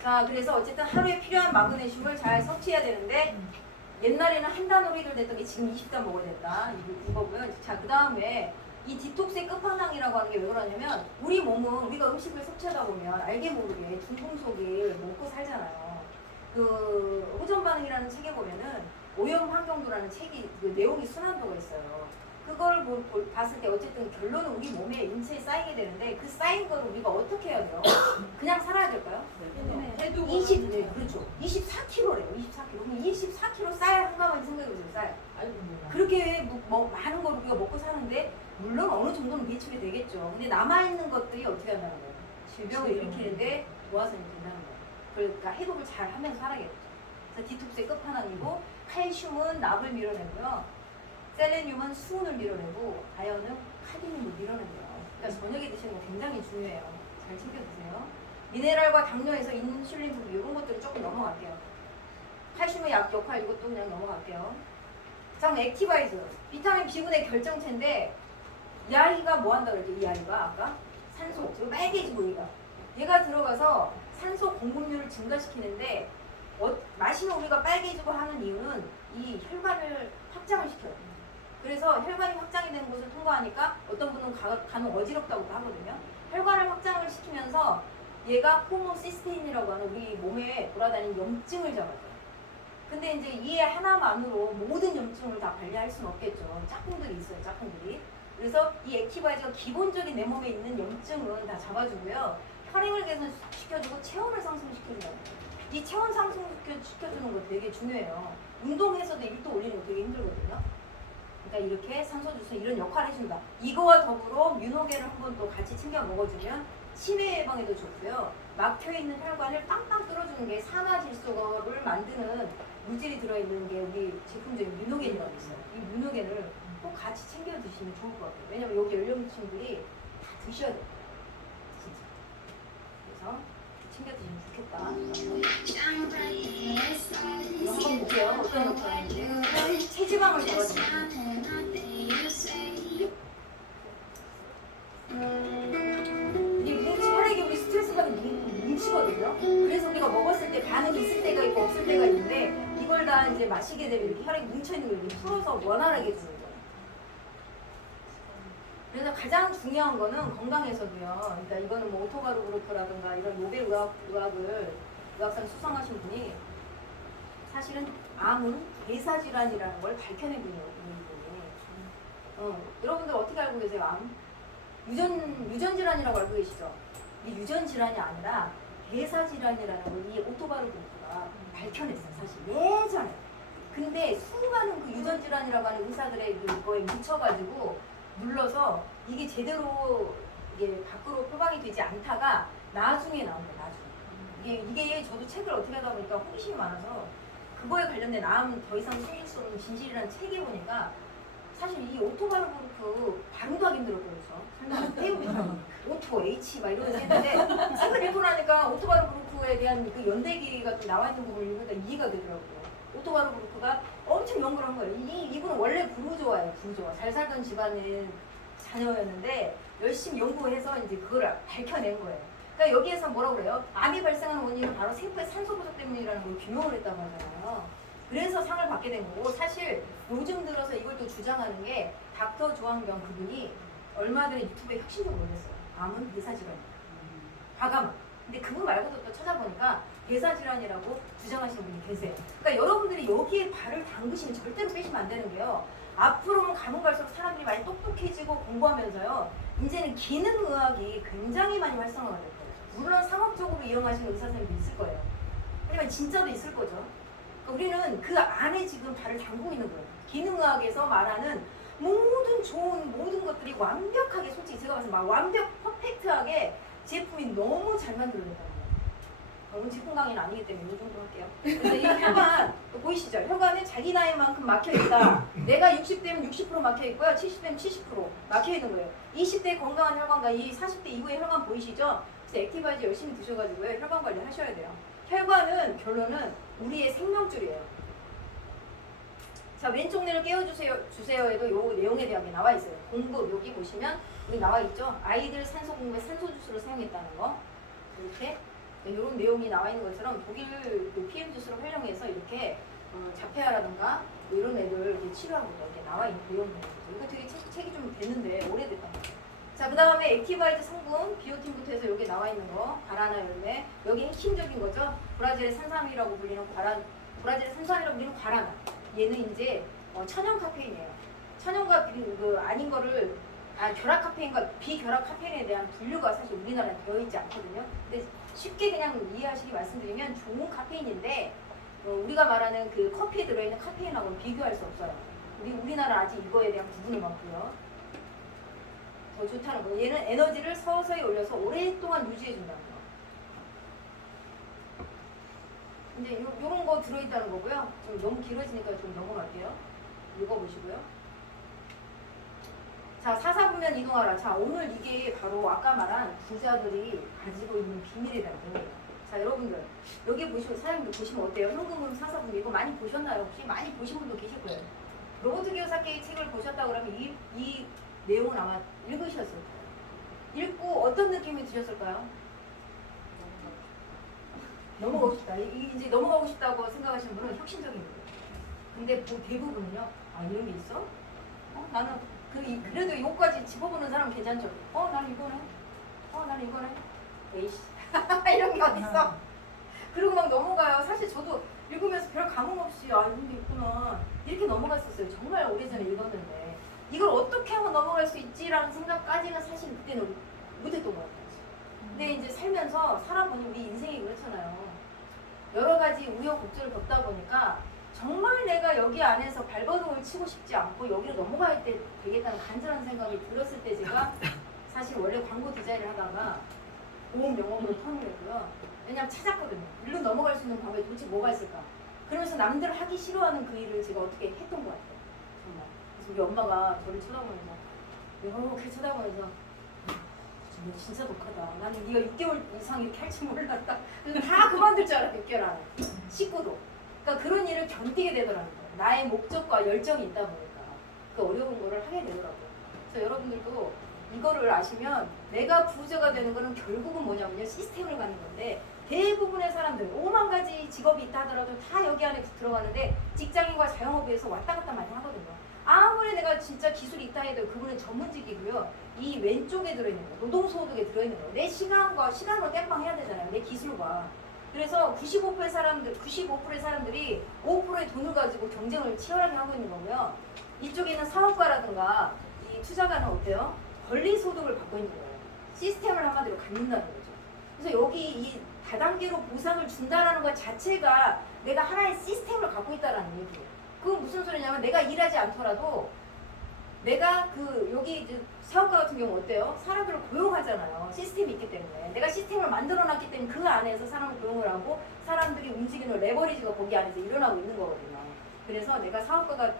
자, 그래서 어쨌든 하루에 필요한 마그네슘을 잘 섭취해야 되는데 옛날에는 한 단으로 해결됐던 게 지금 20단 먹어야 된다. 이거고요. 자, 그 다음에 이 디톡스의 끝판왕이라고 하는 게 왜 그러냐면 우리 몸은 우리가 음식을 섭취하다 보면 알게 모르게 중금속을 먹고 살잖아요. 그 호전 반응이라는 책에 보면은 오염 환경도라는 책이 그 내용이 순환도가 있어요. 그걸 봤을 때 어쨌든 결론은 우리 몸에 인체에 쌓이게 되는데 그 쌓인 걸 우리가 어떻게 해야 돼요? 그냥 살아야 될까요? 해도 20, 네, 그렇죠. 24kg래요. 24kg. 그럼 24kg 쌓야 한가만 생각해보세요. 쌓여. 아이고 몰라. 그렇게 뭐 많은 걸 우리가 먹고 사는데 물론 어느 정도는 비축이 되겠죠. 근데 남아있는 것들이 어떻게 한다는 거예요? 질병을 일으키는데 도화선이 된다는 거예요. 그러니까 해독을 잘 하면서 살아야겠죠. 그래서 디톡스의 끝판왕이고 칼슘은 납을 밀어내고요. 셀레늄은 수은을 밀어내고 아연은 카드뮴을 밀어낸대요. 그러니까 저녁에 드시는 거 굉장히 중요해요. 잘 챙겨 드세요. 미네랄과 당뇨에서 인슐린 분비 이런 것들은 조금 넘어갈게요. 칼슘의 역할 이것도 그냥 넘어갈게요. 자, 그럼 액티바이즈 비타민 B군의 결정체인데 이 아이가 뭐 한다 그랬죠? 이 아이가 아까 산소 지금 빨개지고 얘가 들어가서 산소 공급률을 증가시키는데 마시면 우리가 빨개지고 하는 이유는 이 혈관을 확장을 시켜요. 그래서 혈관이 확장이 되는 곳을 통과하니까 어떤 분은 간혹 어지럽다고도 하거든요. 혈관을 확장을 시키면서 얘가 호모시스테인이라고 하는 우리 몸에 돌아다니는 염증을 잡아줘요. 근데 이제 이 하나만으로 모든 염증을 다 관리할 수는 없겠죠. 짝꿍들이 있어요, 짝꿍들이. 그래서 이 액티바이저가 기본적인 내 몸에 있는 염증은 다 잡아주고요. 혈행을 개선시켜주고 체온을 상승시켜준다는 거예요. 이 체온 상승시켜주는 거 되게 중요해요. 운동에서도 1도 올리는 거 되게 힘들거든요. 그러니까 이렇게 산소 주스 이런 역할을 해준다. 이거와 더불어 뮤노겐을 한번 또 같이 챙겨 먹어주면 치매 예방에도 좋고요. 막혀있는 혈관을 빵빵 뚫어주는 게 산화질소를 만드는 물질이 들어있는 게 우리 제품 중에 뮤노겐이라고 있어요. 이 뮤노겐을 꼭 같이 챙겨 드시면 좋을 것 같아요. 왜냐면 여기 연령층들이 다 드셔야 돼요. 진짜. 그래서 챙겨 드시면 좋겠다. 이거 한번 볼게요. 어떤 역할인지. 체지방을 잡아주는 이 혈액이 우리 스트레스 받으면 뭉치거든요. 그래서 우리가 먹었을 때 반응이 있을 때가 있고 없을 때가 있는데 이걸 다 이제 마시게 되면 이렇게 혈액이 뭉쳐있는 걸 이렇게 풀어서 원활하게 주는 거예요. 그래서 가장 중요한 거는 건강에서도요. 그러니까 이거는 뭐 오토가르 그루프라든가 이런 노벨 의학상 수상하신 분이 사실은 암은 대사질환이라는 걸 밝혀낸 분이에요. 여러분들 어떻게 알고 계세요? 암? 유전질환이라고 알고 계시죠? 이게 유전질환이 아니라 대사질환이라는 걸 이 오토바르 그루프가 밝혀냈어요. 사실 예전에. 근데 수많은 그 유전질환이라고 하는 의사들의 그거에 묻혀가지고 눌러서 이게 제대로 이게 밖으로 표방이 되지 않다가 나중에 나온 거예요. 나중에. 이게 저도 책을 어떻게 하다 보니까 호기심이 많아서 그거에 관련된 암 더 이상 숨길 수 없는 진실이라는 책에 보니까 사실 이 오토바르 그루프 발음도 하기 힘들었거든요. 설명 태우고 오토 H 막 이러면서 했는데 책을 읽고 나니까 오토바르 그루프에 대한 그 연대기가 좀 나와 있는 부분을 읽으니까 이해가 되더라고요. 오토바르 그루프가 엄청 연구를 한 거예요. 이분은 원래 부르조아예요. 부르조아. 잘 살던 집안의 자녀였는데 열심히 연구해서 이제 그걸 밝혀낸 거예요. 그러니까 여기에서 뭐라고 그래요? 암이 발생하는 원인은 바로 세포의 산소 부족 때문이라는 걸 규명을 했다고 하잖아요. 그래서 상을 받게 된 거고 사실 요즘 들어서 이걸 또 주장하는 게 닥터 조항병 그분이 얼마 전에 유튜브에 혁신적으로 올렸어요. 암은 대사질환. 과감. 근데 그분 말고도 또 찾아보니까 대사질환이라고 주장하시는 분이 계세요. 그러니까 여러분들이 여기에 발을 담그시면 절대로 빼시면 안 되는 게요. 앞으로는 가면 갈수록 사람들이 많이 똑똑해지고 공부하면서요. 이제는 기능의학이 굉장히 많이 활성화가 될 거예요. 물론 상업적으로 이용하시는 의사 선생님도 있을 거예요. 하지만 진짜로 있을 거죠. 그러니까 우리는 그 안에 지금 발을 담그고 있는 거예요. 기능의학에서 말하는 모든 좋은 모든 것들이 완벽하게 솔직히 제가 봤을 때 막 완벽 퍼펙트하게 제품이 너무 잘 만들어졌다는 거예요. 너무 제품 강의는 아니기 때문에 이 정도 할게요. 그래서 이 혈관 보이시죠? 혈관에 자기 나이만큼 막혀 있다. 내가 60대면 60% 막혀 있고요. 70대면 70% 막혀 있는 거예요. 20대 건강한 혈관과 이 40대 이후의 혈관 보이시죠? 그래서 액티바이즈 열심히 드셔가지고요. 혈관 관리 하셔야 돼요. 혈관은 결론은 우리의 생명줄이에요. 자, 왼쪽 뇌를 깨워주세요에도 요 내용에 대한 게 나와 있어요. 공급 여기 보시면 여기 나와 있죠. 아이들 산소 공급에 산소 주스를 사용했다는 거 이렇게 이런 내용이 나와 있는 것처럼 독일 그 PM 주스를 활용해서 이렇게 자폐아라든가 뭐 이런 애들 이렇게 치료하고 이렇게 나와 있는 내용들이죠. 이거 되게 책이 좀 됐는데 오래됐단 말이에요. 자, 그 다음에 액티바이트 성분 비오틴부터 해서 여기 나와 있는 거 바나나 열매 여기 핵심적인 거죠. 브라질의 산삼이라고 불리는 브라질의 산삼이라고 불리는 과라나. 얘는 이제 천연 카페인이에요. 천연과 그 아닌 거를 결합 카페인과 비결합 카페인에 대한 분류가 사실 우리나라에 되어 있지 않거든요. 근데 쉽게 그냥 이해하시기 말씀드리면 좋은 카페인인데 우리가 말하는 그 커피에 들어있는 카페인하고는 비교할 수 없어요. 우리나라 아직 이거에 대한 구분이 많고요. 더 좋다는 거. 얘는 에너지를 서서히 올려서 오랫동안 유지해준다는 거. 이제 요런 거 들어있다는 거고요. 좀 너무 길어지니까 좀 넘어갈게요. 읽어보시고요. 자, 사사분면 이동하라. 자, 오늘 이게 바로 아까 말한 부자들이 가지고 있는 비밀에 대한 내용이에요. 자, 여러분들 여기 보시고 사장님들 보시면 어때요? 현금은 사사분면 이거 많이 보셨나요? 혹시 많이 보신 분도 계실 거예요. 로버트 기요사키의 책을 보셨다 그러면 이 내용을 아마 읽으셨을 거예요. 읽고 어떤 느낌이 드셨을까요? 넘어가고 싶다. 이제 넘어가고 싶다고 생각하시는 분은 혁신적인 거예요. 근데 대부분은요, 이런 게 있어? 나는 그래도 이거까지 집어보는 사람 괜찮죠? 나는 이거네. 나는 이거네. 에이씨. 이런 게 어딨어? 그리고 막 넘어가요. 사실 저도 읽으면서 별 감흥 없이 이런 게 있구나. 이렇게 넘어갔었어요. 정말 오래전에 읽었는데. 이걸 어떻게 하면 넘어갈 수 있지라는 생각까지는 사실 그때는 못했던 것 같아요. 근데 이제 살면서 사람은 우리 인생이 그렇잖아요. 여러 가지 우여곡절을 겪다 보니까 정말 내가 여기 안에서 발버둥을 치고 싶지 않고 여기로 넘어갈 때 되겠다는 간절한 생각이 들었을 때 제가 사실 원래 광고 디자인을 하다가 보험 영업으로 턴을 했고요. 왜냐면 찾았거든요. 일로 넘어갈 수 있는 방법이 도대체 뭐가 있을까. 그러면서 남들 하기 싫어하는 그 일을 제가 어떻게 했던 것 같아요. 정말. 그래서 우리 엄마가 저를 쳐다보면서 이렇게 쳐다보면서 너 진짜 독하다. 나는 네가 6개월 이상 이렇게 할 줄 몰랐다. 다 그만둘 줄 알아. 6개월 안에. 식구도. 그러니까 그런 일을 견디게 되더라고요. 나의 목적과 열정이 있다 보니까 그 어려운 거를 하게 되더라고요. 그래서 여러분들도 이거를 아시면 내가 부자가 되는 거는 결국은 뭐냐면요. 시스템을 갖는 건데 대부분의 사람들 5만 가지 직업이 있다 하더라도 다 여기 안에 들어가는데 직장인과 자영업에서 왔다 갔다 많이 하거든요. 아무리 내가 진짜 기술이 있다 해도 그분은 전문직이고요. 이 왼쪽에 들어있는 거, 노동소득에 들어있는 거. 내 시간으로 땜빵 해야 되잖아요. 내 기술과. 그래서 95%의 사람들이 5%의 돈을 가지고 경쟁을 치열하게 하고 있는 거고요. 이쪽에 있는 사업가라든가 이 투자가는 어때요? 권리소득을 받고 있는 거예요. 시스템을 한마디로 갖는다는 거죠. 그래서 여기 이 다단계로 보상을 준다라는 것 자체가 내가 하나의 시스템을 갖고 있다라는 얘기예요. 그건 무슨 소리냐면 내가 일하지 않더라도 내가 여기 이제 사업가 같은 경우 어때요? 사람들을 고용하잖아요. 시스템이 있기 때문에. 내가 시스템을 만들어놨기 때문에 그 안에서 사람을 고용을 하고 사람들이 움직이는 레버리지가 거기 안에서 일어나고 있는 거거든요. 그래서 내가 사업가가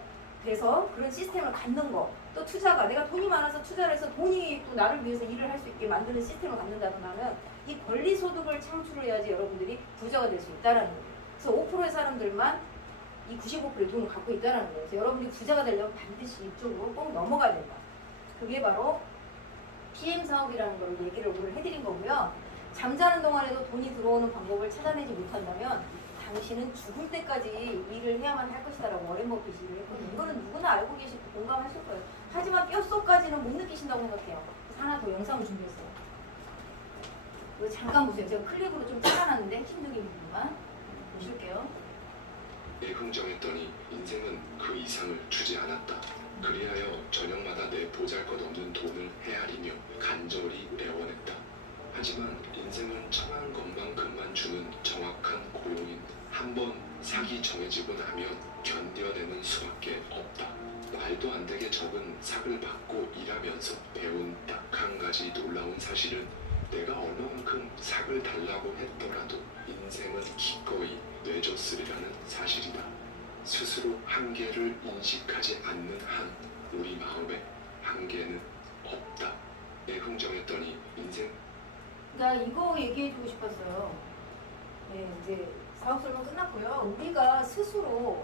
돼서 그런 시스템을 갖는 거. 또 투자가 내가 돈이 많아서 투자를 해서 돈이 또 나를 위해서 일을 할 수 있게 만드는 시스템을 갖는다면 이 권리소득을 창출을 해야지 여러분들이 부자가 될 수 있다는 거예요. 그래서 5%의 사람들만 이 95%의 돈을 갖고 있다는 거예요. 그래서 여러분들이 부자가 되려면 반드시 이쪽으로 꼭 넘어가야 된다. 그게 바로 PM 사업이라는 걸 얘기를 오늘 해드린 거고요. 잠자는 동안에도 돈이 들어오는 방법을 찾아내지 못한다면 당신은 죽을 때까지 일을 해야만 할 것이다라고 워렌 버핏이 얘기했거든요. 이거는 누구나 알고 계시고 공감하실 거예요. 하지만 뼛속까지는 못 느끼신다고 생각해요. 그래서 하나 더 영상을 준비했어요. 이거 잠깐 보세요. 제가 클립으로 좀 잘라놨는데 핵심적인 부분만 보실게요. 흥정했더니 인생은 그 이상을 주지 않았다. 그리하여 저녁마다 내 보잘것없는 돈을 헤아리며 간절히 애원했다. 하지만 인생은 청한 것만큼만 주는 정확한 고용인. 한번 삭이 정해지고 나면 견뎌내는 수밖에 없다. 말도 안 되게 적은 삭을 받고 일하면서 배운 딱 한 가지 놀라운 사실은 내가 얼마만큼 삭을 달라고 했더라도 인생은 기꺼이 내줬으리라는 사실이다. 스스로 한계를 인식하지 않는 한 우리 마음에 한계는 없다. 흥정했더니 인생 나 이거 얘기해주고 싶었어요. 네, 이제 사업 설명 끝났고요. 우리가 스스로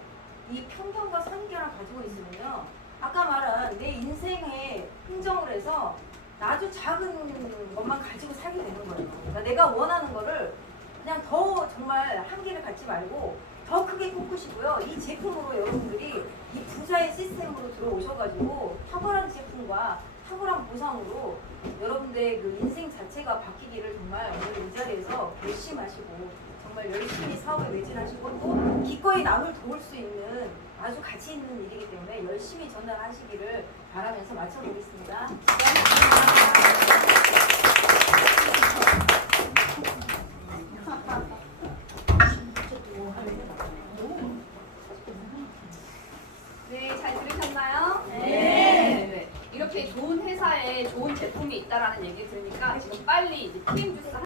이 편견과 선입견을 가지고 있으면요. 아까 말한 내 인생에 흥정을 해서 아주 작은 것만 가지고 살게 되는 거예요. 그러니까 내가 원하는 거를 그냥 더 정말 한계를 갖지 말고 더 크게 꿈꾸시고요. 이 제품으로 여러분들이 이 부자의 시스템으로 들어오셔가지고 탁월한 제품과 탁월한 보상으로 여러분들의 그 인생 자체가 바뀌기를 정말 오늘 이 자리에서 결심하시고 정말 열심히 사업에 매진하시고 또 기꺼이 남을 도울 수 있는 아주 가치 있는 일이기 때문에 열심히 전달하시기를 바라면서 마쳐보겠습니다. 수고하셨습니다.